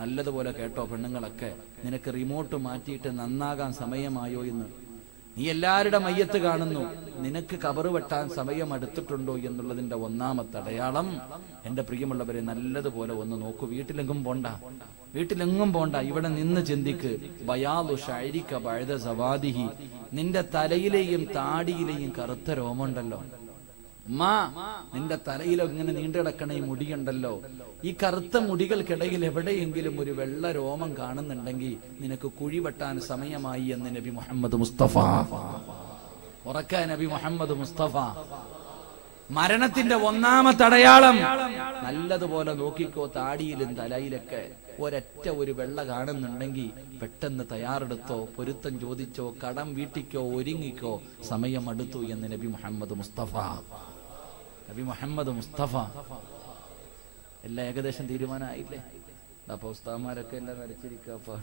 നല്ലതുപോലെ കേട്ടോ പെണ്ണുങ്ങളൊക്കെ, നിനക്ക് റിമോട്ട് മാറ്റിയിട്ട് നന്നാകാൻ സമയമായോ എന്ന്. നീ എല്ലാവരുടെ മയ്യത്ത് കാണുന്നു, നിനക്ക് കബറ് വെട്ടാൻ സമയം അടുത്തിട്ടുണ്ടോ എന്നുള്ളതിന്റെ ഒന്നാമത്തെ അടയാളം. എന്റെ പ്രിയമുള്ളവരെ, നല്ലതുപോലെ ഒന്ന് നോക്കൂ. വീട്ടിലെങ്ങും പോണ്ട, ഇവിടെ നിന്ന് ചിന്തിക്ക്. ബയാദു ശഅരിക ബഅദ സവാദിഹി, നിന്റെ തലയിലെയും താടിയിലെയും കറുത്ത രോമുണ്ടല്ലോ, നിന്റെ തലയിൽ ഇങ്ങനെ നീണ്ടു കിടക്കണ ഈ മുടിയുണ്ടല്ലോ, ഈ കറുത്ത മുടികൾക്കിടയിൽ എവിടെയെങ്കിലും ഒരു വെള്ള രോമം കാണുന്നുണ്ടെങ്കിൽ നിനക്ക് കുഴി വെട്ടാൻ സമയമായി എന്ന് നബി മുഹമ്മദ് മുസ്തഫ. ഉറക്ക നബി മുഹമ്മദ് മുസ്തഫ. മരണത്തിന്റെ ഒന്നാമത്തെ അടയാളം നല്ലതുപോലെ നോക്കിക്കോ. താടിയിലും തലയിലൊക്കെ ഒരു വെള്ള കാണുന്നുണ്ടെങ്കിൽ പെട്ടെന്ന് തയ്യാറെടുത്തോ, പൊരുത്തം ചോദിച്ചോ, കടം വീട്ടിക്കോ, ഒരുങ്ങിക്കോ, സമയം അടുത്തു എന്ന് നബി മുഹമ്മദ് മുസ്തഫ. നബി മുഹമ്മദ് മുസ്തഫ. എല്ലാം ഏകദേശം തീരുമാനമായില്ലേ? അപ്പൊ ഉസ്താദ്മാരൊക്കെ എല്ലാം വരച്ചിരിക്കുക. അപ്പൊ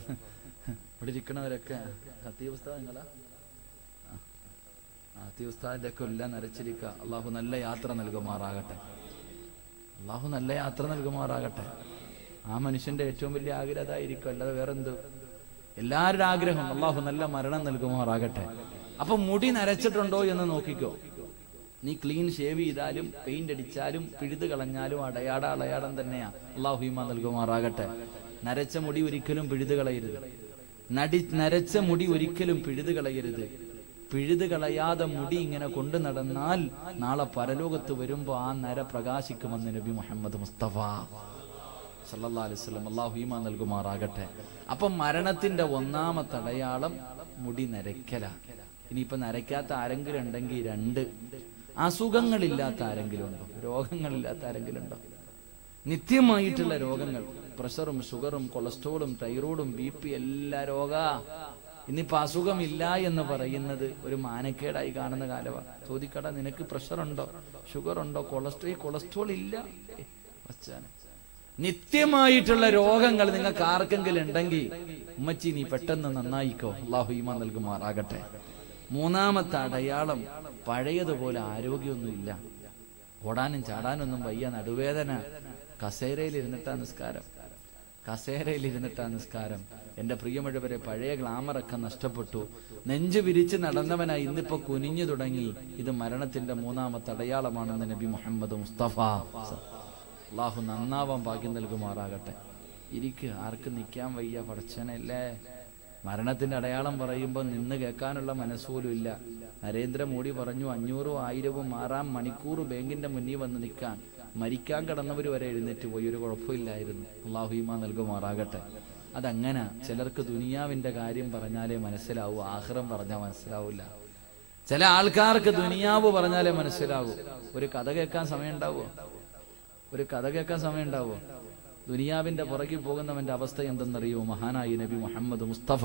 ഇവിടെ ഇരിക്കണവരൊക്കെ ഹത്തീബ് ഉസ്താദ് നിങ്ങളാ? ഹത്തീബ് ഉസ്താദിന്റെ ഒക്കെ എല്ലാം നരച്ചിരിക്കുക. അള്ളാഹു നല്ല യാത്ര നൽകുമാറാകട്ടെ. അള്ളാഹു നല്ല യാത്ര നൽകുമാറാകട്ടെ. ആ മനുഷ്യന്റെ ഏറ്റവും വലിയ ആഗ്രഹം അതായിരിക്കും, അല്ലാതെ വേറെന്ത്? എല്ലാവരുടെ ആഗ്രഹം അള്ളാഹു നല്ല മരണം നൽകുമാറാകട്ടെ. അപ്പൊ മുടി നരച്ചിട്ടുണ്ടോ എന്ന് നോക്കിക്കോ. നീ ക്ലീൻ ഷേവ് ചെയ്താലും പെയിന്റ് അടിച്ചാലും പിഴുത് കളഞ്ഞാലും അടയാളം തന്നെയാ. അള്ളാഹു ഈമാൻ നൽകുമാറാകട്ടെ. നരച്ച മുടി ഒരിക്കലും പിഴുത് കളയരുത്. നരച്ച മുടി ഒരിക്കലും പിഴുത് കളയരുത്. പിഴുത് കളയാതെ മുടി ഇങ്ങനെ കൊണ്ടു നടന്നാൽ നാളെ പരലോകത്ത് വരുമ്പോ ആ നര പ്രകാശിക്കുമെന്ന് നബി മുഹമ്മദ് മുസ്തഫ സല്ലല്ലാഹു അലൈഹി വസല്ലം. അല്ലാഹു ഈമാൻ നൽകുമാറാകട്ടെ. അപ്പം മരണത്തിന്റെ ഒന്നാമത്തെ അടയാളം മുടി നരയ്ക്കല. ഇനിയിപ്പൊ നരയ്ക്കാത്ത ആരെങ്കിലും ഉണ്ടെങ്കിൽ രണ്ട്, അസുഖങ്ങളില്ലാത്ത ആരെങ്കിലും ഉണ്ടോ? രോഗങ്ങളില്ലാത്ത ആരെങ്കിലും ഉണ്ടോ? നിത്യമായിട്ടുള്ള രോഗങ്ങൾ, പ്രഷറും ഷുഗറും കൊളസ്ട്രോളും തൈറോയിഡും BP എല്ലാ രോഗ. ഇന്നിപ്പോ അസുഖമില്ല എന്ന് പറയുന്നത് ഒരു മാനക്കേടായി കാണുന്ന കാലമാണ്. ചോദിക്കട, നിനക്ക് പ്രഷറുണ്ടോ, ഷുഗറുണ്ടോ, കൊളസ്ട്രോൾ ഇല്ല? നിത്യമായിട്ടുള്ള രോഗങ്ങൾ നിങ്ങൾക്ക് ആർക്കെങ്കിലും ഉണ്ടെങ്കിൽ ഉമ്മച്ചി നീ പെട്ടെന്ന് നന്നായിക്കോ. അല്ലാഹു ഈമാൻ നൽകുമാറാകട്ടെ. മൂന്നാമത്തെ അടയാളം പഴയതുപോലെ ആരോഗ്യമൊന്നുമില്ല. ഓടാനും ചാടാനൊന്നും വയ്യ, നടുവേദന. കസേരയിലിരുന്നിട്ടാ നിസ്കാരം. എന്റെ പ്രിയമുള്ളവരെ, പഴയ ഗ്ലാമറൊക്കെ നഷ്ടപ്പെട്ടു. നെഞ്ചു വിരിച്ച് നടന്നവനായി ഇന്നിപ്പോ കുനിഞ്ഞു തുടങ്ങി. ഇത് മരണത്തിന്റെ മൂന്നാമത്തെ അടയാളമാണെന്ന് നബി മുഹമ്മദ് മുസ്തഫ. അല്ലാഹു നന്നാവാൻ ഭാഗ്യം നൽകുമാറാകട്ടെ. ഇരിക്കുക, ആർക്കും നിൽക്കാൻ വയ്യ. പടച്ചനല്ലേ. മരണത്തിന്റെ അടയാളം പറയുമ്പോൾ നിന്ന് കേൾക്കാനുള്ള മനസ്സുപോലും ഇല്ല. നരേന്ദ്രമോദി പറഞ്ഞു 500 1000 മാറാം മണിക്കൂർ ബാങ്കിന്റെ മുന്നിൽ വന്ന് നിൽക്കാൻ. മരിക്കാൻ കിടന്നവർ വരെ എഴുന്നേറ്റ് പോയി, ഒരു കുഴപ്പമില്ലായിരുന്നു. അല്ലാഹു ഈമാൻ നൽകുമാറാകട്ടെ. അതങ്ങനെ ചിലർക്ക് ദുനിയാവിന്റെ കാര്യം പറഞ്ഞാലേ മനസ്സിലാവൂ, ആഖിറം പറഞ്ഞാൽ മനസ്സിലാവില്ല. ചില ആൾക്കാർക്ക് ദുനിയാവ് പറഞ്ഞാലേ മനസ്സിലാവൂ. ഒരു കഥ കേൾക്കാൻ സമയം ഉണ്ടാവോ? ദുനിയാവിന്റെ പുറകിൽ പോകുന്നവന്റെ അവസ്ഥ എന്തെന്നറിയോ? മഹാനായ നബി മുഹമ്മദ് മുസ്തഫ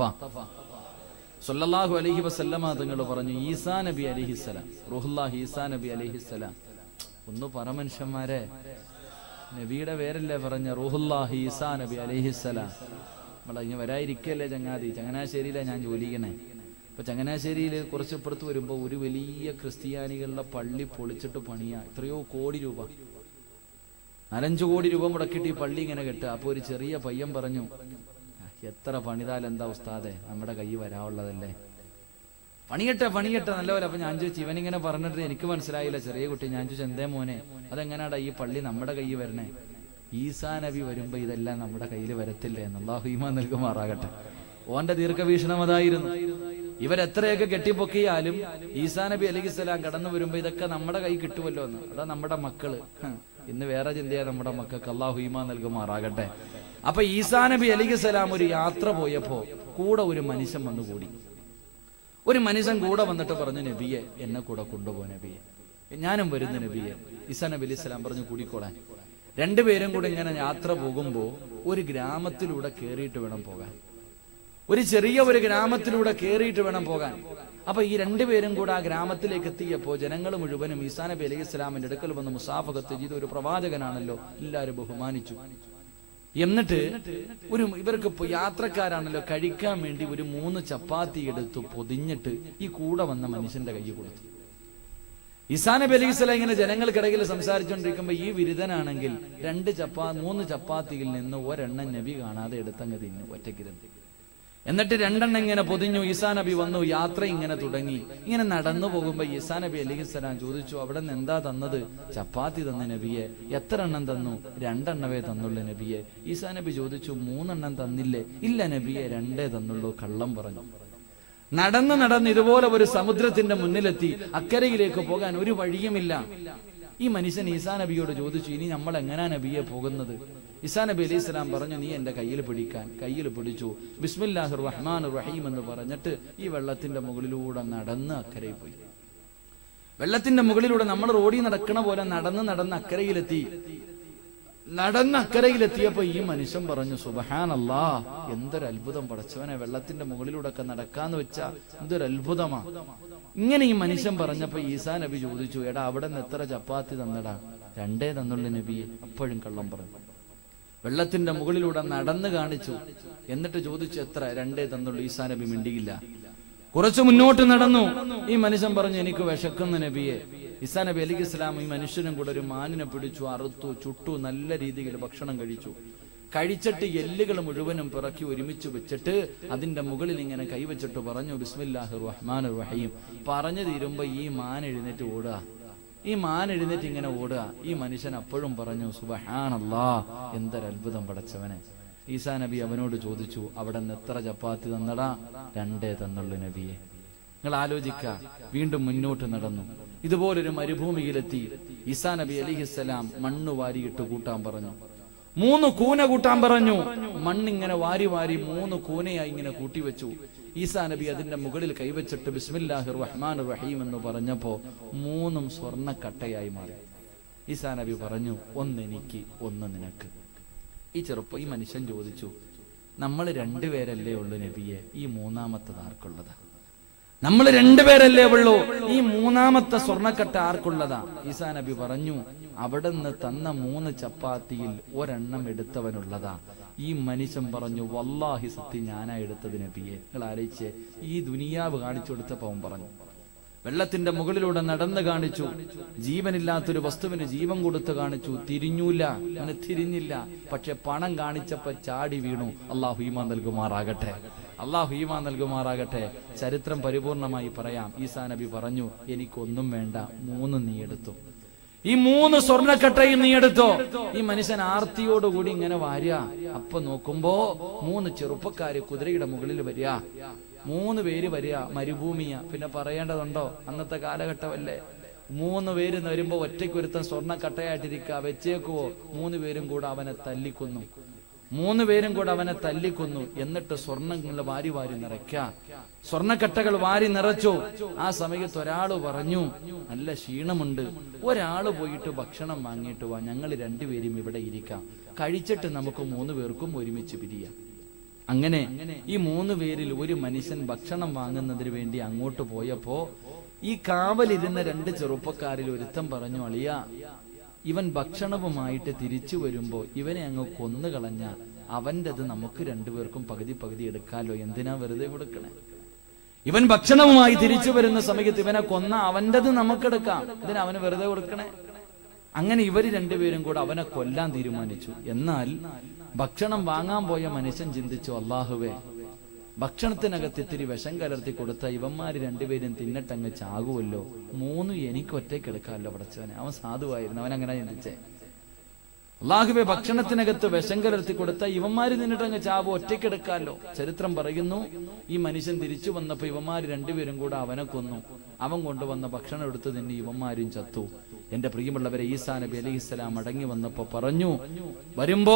സല്ലല്ലാഹു അലൈഹി വസല്ലമ തങ്ങൾ പറഞ്ഞു, ഈസാ നബി അലൈഹിസ്സലാം, റൂഹുല്ലാഹി ഈസാ നബി അലൈഹിസ്സലാം. ഒന്ന് പറ മനുഷ്യന്മാരെ, നബിയുടെ പേരല്ലേ പറഞ്ഞ റൂഹുല്ലാഹി ഈസാ നബി അലൈഹിസ്സലാം. നമ്മളെ ഇങ്ങനെ വരാതിരിക്കല്ലേ ചങ്ങാതി. ചങ്ങനാശ്ശേരിയിലാണ് ഞാൻ ജോലി ചെയ്യണേ. അപ്പൊ ചങ്ങനാശ്ശേരിയിൽ കുറച്ചിപ്പുറത്ത് വരുമ്പോ ഒരു വലിയ ക്രിസ്ത്യാനികളുടെ പള്ളി പൊളിച്ചിട്ട് പണിയാ. എത്രയോ കോടി രൂപ, 4-5 കോടി രൂപ മുടക്കിയിട്ട് ഈ പള്ളി ഇങ്ങനെ കെട്ടുക. അപ്പൊ ഒരു ചെറിയ പയ്യൻ പറഞ്ഞു, എത്ര പണിതാൽ എന്താ ഉസ്താദെ, നമ്മുടെ കൈ വരാനുള്ളതല്ലേ, പണിയട്ടെ നല്ലപോലെ. അപ്പൊ ഞാൻ ചോദിച്ചു, ഇവനിങ്ങനെ പറഞ്ഞിട്ട് എനിക്ക് മനസ്സിലായില്ല, ചെറിയ കുട്ടി. ഞാൻ ചോദിച്ചു, എന്തേ മോനെ, അതെങ്ങനാടാ ഈ പള്ളി നമ്മുടെ കൈ വരണേ? ഈസാ നബി വരുമ്പോ ഇതെല്ലാം നമ്മുടെ കയ്യിൽ വരത്തില്ലേ? അല്ലാഹു ഈമാൻ നൽകുമാറാകട്ടെ. ഓന്റെ ദീർഘവീക്ഷണം അതായിരുന്നു. ഇവരെത്രയൊക്കെ കെട്ടിപ്പൊക്കിയാലും ഈസാ നബി അലൈഹിസ്സലാം കടന്നു വരുമ്പോ ഇതൊക്കെ നമ്മുടെ കൈ കിട്ടുമല്ലോ എന്ന്. അതാ നമ്മുടെ മക്കള്. ഇന്ന് വേറെ ചിന്തയാ നമ്മുടെ മക്കൾക്ക്. അല്ലാഹു ഈമാൻ നൽകുമാറാകട്ടെ. അപ്പൊ ഈസാ നബി അലൈഹിസ്സലാം ഒരു യാത്ര പോയപ്പോ കൂടെ ഒരു മനുഷ്യൻ വന്നുകൂടി. ഒരു മനുഷ്യൻ കൂടെ വന്നിട്ട് പറഞ്ഞു, നബിയെ എന്നെ കൂടെ കൊണ്ടുപോ നബിയെ, ഞാനും വരുന്നു നബിയെ. ഈസാ നബി അലൈഹിസ്സലാം പറഞ്ഞു കൂടിക്കോളാൻ. രണ്ടുപേരും കൂടെ ഇങ്ങനെ യാത്ര പോകുമ്പോ ഒരു ഗ്രാമത്തിലൂടെ കേറിയിട്ട് വേണം പോകാൻ. ഒരു ചെറിയ ഗ്രാമത്തിലൂടെ കേറിയിട്ട് വേണം പോകാൻ. അപ്പൊ ഈ രണ്ടുപേരും കൂടെ ആ ഗ്രാമത്തിലേക്ക് എത്തിയപ്പോ ജനങ്ങൾ മുഴുവനും ഈസാ നബി അലൈഹിസ്സലാമിന്റെ അടുക്കൽ വന്ന് മുസാഫഹത്ത് ചെയ്ത്. ഒരു പ്രവാചകനാണല്ലോ, എല്ലാവരും ബഹുമാനിച്ചു. എന്നിട്ട് ഇവർക്ക് യാത്രക്കാരാണല്ലോ, കഴിക്കാൻ വേണ്ടി ഒരു 3 ചപ്പാത്തി എടുത്തു പൊതിഞ്ഞിട്ട് ഈ കൂടെ വന്ന മനുഷ്യന്റെ കൈ കൊടുത്തു. ഈസാ നബി അലൈഹിസ്സലാം ഇങ്ങനെ ജനങ്ങൾക്കിടയിൽ സംസാരിച്ചുകൊണ്ടിരിക്കുമ്പോ ഈ വിരുദ്ധനാണെങ്കിൽ 3 ചപ്പാത്തിയിൽ നിന്ന് ഒരെണ്ണം നബി കാണാതെ എടുത്തങ്ങ് തിന്നു ഒറ്റയ്ക്കിരുന്ന്. എന്നിട്ട് 2 എണ്ണം ഇങ്ങനെ പൊതിഞ്ഞു. ഈസാ നബി വന്നു, യാത്ര ഇങ്ങനെ തുടങ്ങി. ഇങ്ങനെ നടന്നു പോകുമ്പോ ഈസാ നബി അലൈഹിസ്സലാം ചോദിച്ചു, അവിടെ നിന്ന് എന്താ തന്നത്? ചപ്പാത്തി തന്നു നബിയെ. എത്ര എണ്ണം തന്നു? 2 എണ്ണവേ തന്നുള്ളൂ നബിയെ. ഈസാ നബി ചോദിച്ചു, 3 എണ്ണം തന്നില്ലേ? ഇല്ല നബിയെ, 2 തന്നുള്ളൂ. കള്ളം പറഞ്ഞു. നടന്ന് ഇതുപോലെ ഒരു സമുദ്രത്തിന്റെ മുന്നിലെത്തി. അക്കരയിലേക്ക് പോകാൻ ഒരു വഴിയുമില്ല. ഈ മനുഷ്യൻ ഈസാ നബിയോട് ചോദിച്ചു, ഇനി നമ്മൾ എങ്ങനാ നബിയെ പോകുന്നത്? ഈസാ നബി അലൈഹി സ്വലാം പറഞ്ഞു, നീ എന്റെ കയ്യിൽ പിടിക്കാൻ. കയ്യിൽ പിടിച്ചു. ബിസ്മില്ലാഹിർ റഹ്മാനിർ റഹീം എന്ന് പറഞ്ഞിട്ട് ഈ വെള്ളത്തിന്റെ മുകളിലൂടെ നടന്ന് അക്കരയിൽ പോയി. വെള്ളത്തിന്റെ മുകളിലൂടെ നമ്മൾ റോഡിൽ നടക്കണ പോലെ നടന്ന് അക്കരയിലെത്തി. അക്കരയിലെത്തിയപ്പോ ഈ മനുഷ്യൻ പറഞ്ഞു, സുബ്ഹാനല്ലാഹ്, എന്തൊരു അത്ഭുതം പടച്ചവനെ, വെള്ളത്തിന്റെ മുകളിലൂടെ ഒക്കെ നടക്കാന്ന് വെച്ചാ എന്തൊരു അത്ഭുതമാ. ഇങ്ങനെ ഈ മനുഷ്യൻ പറഞ്ഞപ്പോ ഈസാ നബി ചോദിച്ചു, എടാ അവിടെ നിന്ന് എത്ര ചപ്പാത്തി തന്നടാ? 2 തന്നുള്ളൂ നബിയെ. അപ്പോഴും കള്ളം പറഞ്ഞു. വെള്ളത്തിന്റെ മുകളിലൂടെ നടന്ന് കാണിച്ചു. എന്നിട്ട് ചോദിച്ചു, എത്ര? 2 തന്നുള്ളൂ. ഈസാ നബി മിണ്ടിയില്ല. കുറച്ച് മുന്നോട്ട് നടന്നു. ഈ മനുഷ്യൻ പറഞ്ഞു, എനിക്ക് വിശക്കുന്ന നബിയെ. ഈസാ നബി അലൈഹി സ്വലാം ഈ മനുഷ്യനും കൂടെ ഒരു മാനിനെ പിടിച്ചു, അറുത്തു, ചുട്ടു, നല്ല രീതിയിൽ ഭക്ഷണം കഴിച്ചു. കഴിച്ചിട്ട് എല്ലുകൾ മുഴുവനും പിറക്കി ഒരുമിച്ച് വെച്ചിട്ട് അതിന്റെ മുകളിൽ ഇങ്ങനെ കൈവച്ചിട്ട് പറഞ്ഞു, ബിസ്മില്ലാഹിർ റഹ്മാനിർ റഹീം. പറഞ്ഞു തീരുമ്പോ ഈ മാൻ എഴുന്നേറ്റ് ഓടുക. ഇങ്ങനെ ഓടുക. ഈ മനുഷ്യൻ അപ്പോഴും പറഞ്ഞു, സുബ്ഹാനല്ലാഹ്, എന്തൊരു അത്ഭുതം പടച്ചവനെ. ഈസാ നബി അവനോട് ചോദിച്ചു, അവിടെ നിന്ന് എത്ര ചപ്പാത്തി തന്നടാ? 2 തന്നുള്ളൂ നബിയെ. നിങ്ങൾ ആലോചിക്ക. വീണ്ടും മുന്നോട്ട് നടന്നു. ഇതുപോലൊരു മരുഭൂമിയിലെത്തി. ഈസാ നബി അലൈഹിസ്സലാം മണ്ണ് വാരിയിട്ട് കൂട്ടാൻ പറഞ്ഞു. 3 കൂന കൂട്ടാൻ പറഞ്ഞു. മണ്ണിങ്ങനെ വാരി 3 കൂനയായി ഇങ്ങനെ കൂട്ടിവെച്ചു. ഈസാ നബി അതിന്റെ മുകളിൽ കൈവച്ചിട്ട് ബിസ്മില്ലാഹിർ റഹ്മാനിർ റഹീം എന്ന് പറഞ്ഞപ്പോ 3 സ്വർണ്ണക്കട്ടയായി മാറി. ഈസാ നബി പറഞ്ഞു, 1 എനിക്ക്, 1 നിനക്ക്. ഈ മനുഷ്യൻ ചോദിച്ചു, നമ്മൾ 2 പേരല്ലേ ഉള്ളൂ നബിയെ, ഈ 3ാമത്തത് ആർക്കുള്ളതാ? നമ്മൾ 2 പേരല്ലേ ഉള്ളൂ, ഈ 3ാമത്തെ സ്വർണ്ണക്കട്ട ആർക്കുള്ളതാ? ഈസാ നബി പറഞ്ഞു, അവിടെ നിന്ന് തന്ന 3 ചപ്പാത്തിയിൽ 1 എണ്ണം എടുത്തവനുള്ളതാ. ഈ മനുഷ്യൻ പറഞ്ഞു, വല്ലാഹി സത്യം, ഞാനാ എടുത്തത് നബിയെ. നിങ്ങൾ ആലോചിച്ച്, ഈ ദുനിയാവ് കാണിച്ചു കൊടുത്തപ്പോ അവൻ പറഞ്ഞു. വെള്ളത്തിന്റെ മുകളിലൂടെ നടന്ന് കാണിച്ചു. ജീവനില്ലാത്തൊരു വസ്തുവിന് ജീവൻ കൊടുത്ത് കാണിച്ചു. തിരിഞ്ഞൂല, അവന് തിരിഞ്ഞില്ല. പക്ഷെ പണം കാണിച്ചപ്പോ ചാടി വീണു. അല്ലാഹു ഈമാൻ നൽകുമാറാകട്ടെ. ചരിത്രം പരിപൂർണമായി പറയാം. ഈസാ നബി പറഞ്ഞു, എനിക്കൊന്നും വേണ്ട, 3 നീ എടുത്തു. ഈ 3 സ്വർണ്ണക്കട്ടയും നീ എടുത്തോ. ഈ മനുഷ്യൻ ആർത്തിയോടുകൂടി ഇങ്ങനെ വാരുക. അപ്പൊ നോക്കുമ്പോ 3 ചെറുപ്പക്കാര് കുതിരയുടെ മുകളിൽ വരിക. 3 പേര് വരിക. മരുഭൂമിയ, പിന്നെ പറയേണ്ടതുണ്ടോ? അന്നത്തെ കാലഘട്ടമല്ലേ. 3 പേര് വരുമ്പോ ഒറ്റയ്ക്കൊരുത്തൻ സ്വർണ്ണക്കട്ടയായിട്ടിരിക്കുക. വെച്ചേക്കുവോ? 3 പേരും കൂടെ അവനെ തല്ലിക്കൊന്നു. എന്നിട്ട് സ്വർണ്ണങ്ങൾ വാരി നിറയ്ക്ക. സ്വർണ്ണക്കട്ടകൾ വാരി നിറച്ചു. ആ സമയത്ത് ഒരാള് പറഞ്ഞു, നല്ല ക്ഷീണമുണ്ട്, ഒരാള് പോയിട്ട് ഭക്ഷണം വാങ്ങിയിട്ട് വാ, ഞങ്ങൾ 2 പേരും ഇവിടെ ഇരിക്കാം, കഴിച്ചിട്ട് നമുക്ക് 3 പേർക്കും ഒരുമിച്ച് പിരിയാം. അങ്ങനെ ഈ 3 പേരിൽ ഒരു മനുഷ്യൻ ഭക്ഷണം വാങ്ങുന്നതിന് വേണ്ടി അങ്ങോട്ട് പോയപ്പോ ഈ കാവലിരുന്ന 2 ചെറുപ്പക്കാരിൽ ഒരുത്തൻ പറഞ്ഞു, അളിയ, ഇവൻ ഭക്ഷണവുമായിട്ട് തിരിച്ചു വരുമ്പോ ഇവനെ അങ്ങ് കൊന്നുകളഞ്ഞ അവൻ്റെത് നമുക്ക് 2 പേർക്കും പകുതി എടുക്കാലോ, എന്തിനാ വെറുതെ കൊടുക്കണേ? ഇവൻ ഭക്ഷണവുമായി തിരിച്ചു വരുന്ന സമയത്ത് ഇവനെ കൊന്ന അവൻ്റെത് നമുക്കെടുക്കാം, ഇതിന് അവന് വെറുതെ കൊടുക്കണേ? അങ്ങനെ ഇവര് 2 പേരും കൂടെ അവനെ കൊല്ലാൻ തീരുമാനിച്ചു. എന്നാൽ ഭക്ഷണം വാങ്ങാൻ പോയ മനുഷ്യൻ ചിന്തിച്ചു, അല്ലാഹുവേ, ഭക്ഷണത്തിനകത്ത് ഇത്തിരി വിഷം കലർത്തി കൊടുത്ത ഇവന്മാര് 2 പേരും തിന്നിട്ടങ്ങ് ചാകുമല്ലോ, 3 എനിക്ക് ഒറ്റയ്ക്ക് എടുക്കാമല്ലോ പടച്ചവനെ. അവൻ സാധുവായിരുന്നു, അവൻ അങ്ങനെ ചിന്തിച്ചേ. അല്ലാഹുവേ, ഭക്ഷണത്തിനകത്ത് വിഷം കലർത്തി കൊടുത്ത ഇവന്മാര് തിന്നിട്ടങ്ങ് ചാവും, ഒറ്റയ്ക്ക് എടുക്കാമല്ലോ. ചരിത്രം പറയുന്നു, ഈ മനുഷ്യൻ തിരിച്ചു വന്നപ്പോ ഇവന്മാര് 2 പേരും കൂടെ അവനെ കൊന്നു. അവൻ കൊണ്ടുവന്ന ഭക്ഷണം എടുത്ത് തിന്ന് ഇവന്മാരും ചത്തു. എന്റെ പ്രിയമുള്ളവരെ, ഈസാ നബി അലൈഹിസ്സലാം മടങ്ങി വന്നപ്പോ പറഞ്ഞു, വരുമ്പോ